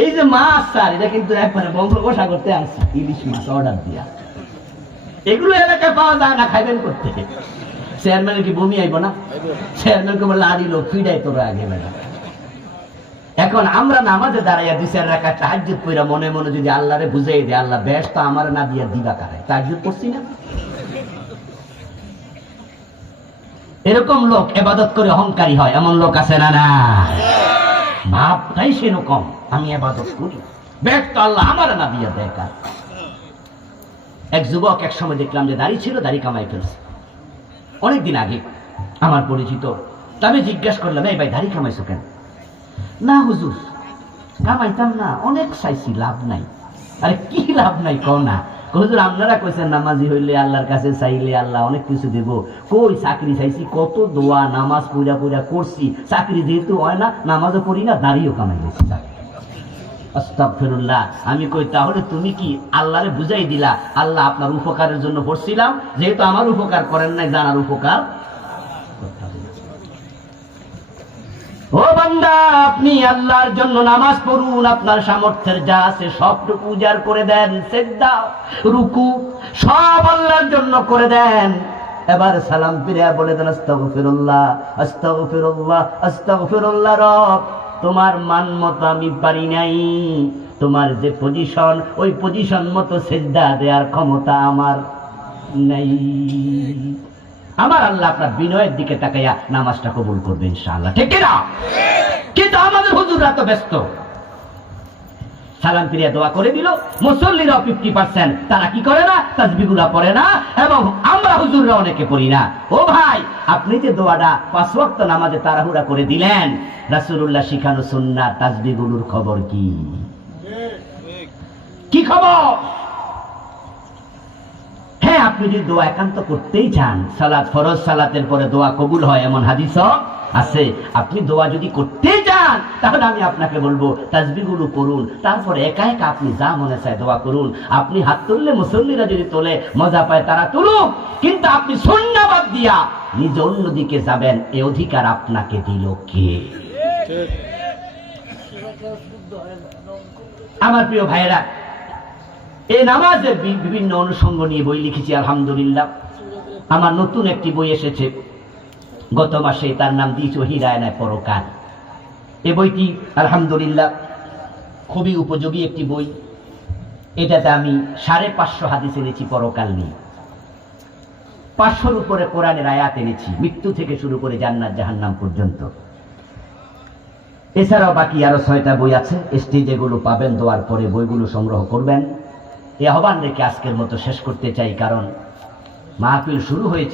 এই যে মাছ স্যার, এটা কিন্তু একবারে বঙ্গোপসাগর থেকে আনছি, ইলিশ মাছ অর্ডার দিয়া, এগুলো এলাকায় পাওয়া যায় না, খাইবেন করতে। চেয়ারম্যানের কি বমি আইব না? চেয়ারম্যানকে বললে আড়িল ফিডাই তোরা আগে বেড়া। এখন আমরা নামাজে দাঁড়াইয়া 2-4 রাকাত তাহাজ্জুদ কইরা মনে মনে যদি আল্লাহরে বুঝাই দেয়, আল্লাহ বেশ তো আমার না দিয়া দিবা কারে, তাহাজ্জুদ করছি না? এরকম লোক ইবাদত করে অহংকারী হয়, এমন লোক আছে না? না, ভাবটাই সেরকম, আমি ইবাদত করি, বেশ তো আল্লাহ আমার না দিয়া দেয় কার। এক যুবক এক সময় দেখলাম যে দাড়ি ছিল, দাড়ি কামাই ফেলছে অনেকদিন আগে, আমার পরিচিত। আমি জিজ্ঞাসা করলাম এই ভাই দাড়ি কামাইছো কেন? না হুজুর কামাইতাম না, অনেক চাইছি লাভ নাই। আরে কি লাভ নাই কও না? হুজুর আপনারা কইছেন নামাজি হইলে আল্লাহর কাছে চাইলে আল্লাহ অনেক কিছু দেব। কই চাকরি চাইছি, কত দোয়া নামাজ পড়া পড়া করছি, চাকরি যেহেতু হয় না, নামাজও পড়ি না, দাড়িও কামাই গেছি। আস্তাগফিরুল্লাহ। আমি কই তাহলে তুমি কি আল্লাহরে বুঝাই দিলা আল্লাহ আপনার উপকারের জন্য পড়ছিলাম, যেহেতু আমার উপকার করেন নাই, জানার উপকার। ও বান্দা আপনি আল্লাহর জন্য নামাজ পড়ুন, আপনার সামর্থ্যের যা আছে সবটুকু উজাড় করে দেন, সিজদা রুকু সব আল্লাহর জন্য করে দেন। এবার সালাম ফিরে বলে দেন আস্তাগফিরুল্লাহ আস্তাগফিরুল্লাহ আস্তাগফিরুল্লাহ। রব তোমার মান মতো আমি পারি নাই, তোমার যে পজিশন ওই পজিশন মতো সিজদা দেওয়ার ক্ষমতা আমার নাই। আমার আল্লাহ আপনার বিনয়ের দিকে তাকাইয়া নামাজটা কবুল করবে ইনশাআল্লাহ, ঠিক না? কিন্তু আমাদের হুজুররা তো ব্যস্ত, সালাম ফিরিয়া দোয়া করে দিল। মুসল্লিরা 50% তারা কি করে না, তাসবিহুলা পড়ে না, এবং আমরা হুজুররা অনেকে পড়ি না। ও ভাই আপনি যে দোয়াটা 5 ওয়াক্ত নামাজে তাড়াহুড়া করে দিলেন, রাসূলুল্লাহ শিখানো সুন্নাত তাসবিহুর খবর কি? কি খবর? হ্যাঁ আপনি যদি দোয়া একান্ত করতেই চান, সালাত ফরজ সালাতের পরে দোয়া কবুল হয় এমন হাদিসও আছে। আপনি দোয়া যদি করতে চান তাহলে আমি আপনাকে বলবো তাসবিহগুলো করুন, তারপরে একা একা আপনি যা মনে চায় দোয়া করুন। আপনি হাত তুললে মুসল্লিরা যদি তোলে মজা পায় তারা তুলুক, কিন্তু আপনি সুন্নাহ বাদ দিয়া নিজ অন্যদিকে যাবেন, এই অধিকার আপনাকে দিল কে? আমার প্রিয় ভাইয়েরা, এই নামাজের বিভিন্ন অনুষঙ্গ নিয়ে বই লিখেছি আলহামদুলিল্লাহ। আমার নতুন একটি বই এসেছে গত মাসে, তার নাম দিয়েছি হিরায়নায় পরকাল। এই বইটি আলহামদুলিল্লাহ খুবই উপযোগী একটি বই। এটাতে আমি 550 হাদিস এনেছি পরকাল নিয়ে, 500-র উপরে কোরআনের আয়াত এনেছি, মৃত্যু থেকে শুরু করে জান্নাত জাহান্নাম পর্যন্ত। এছাড়াও বাকি আরো 6টা বই আছে, স্টেজে গুলো পাবেন, দোয়ার পরে বইগুলো সংগ্রহ করবেন। এই আহ্বান রেখে আজকের মতো শেষ করতে চাই, কারণ মাহফিল শুরু হয়েছে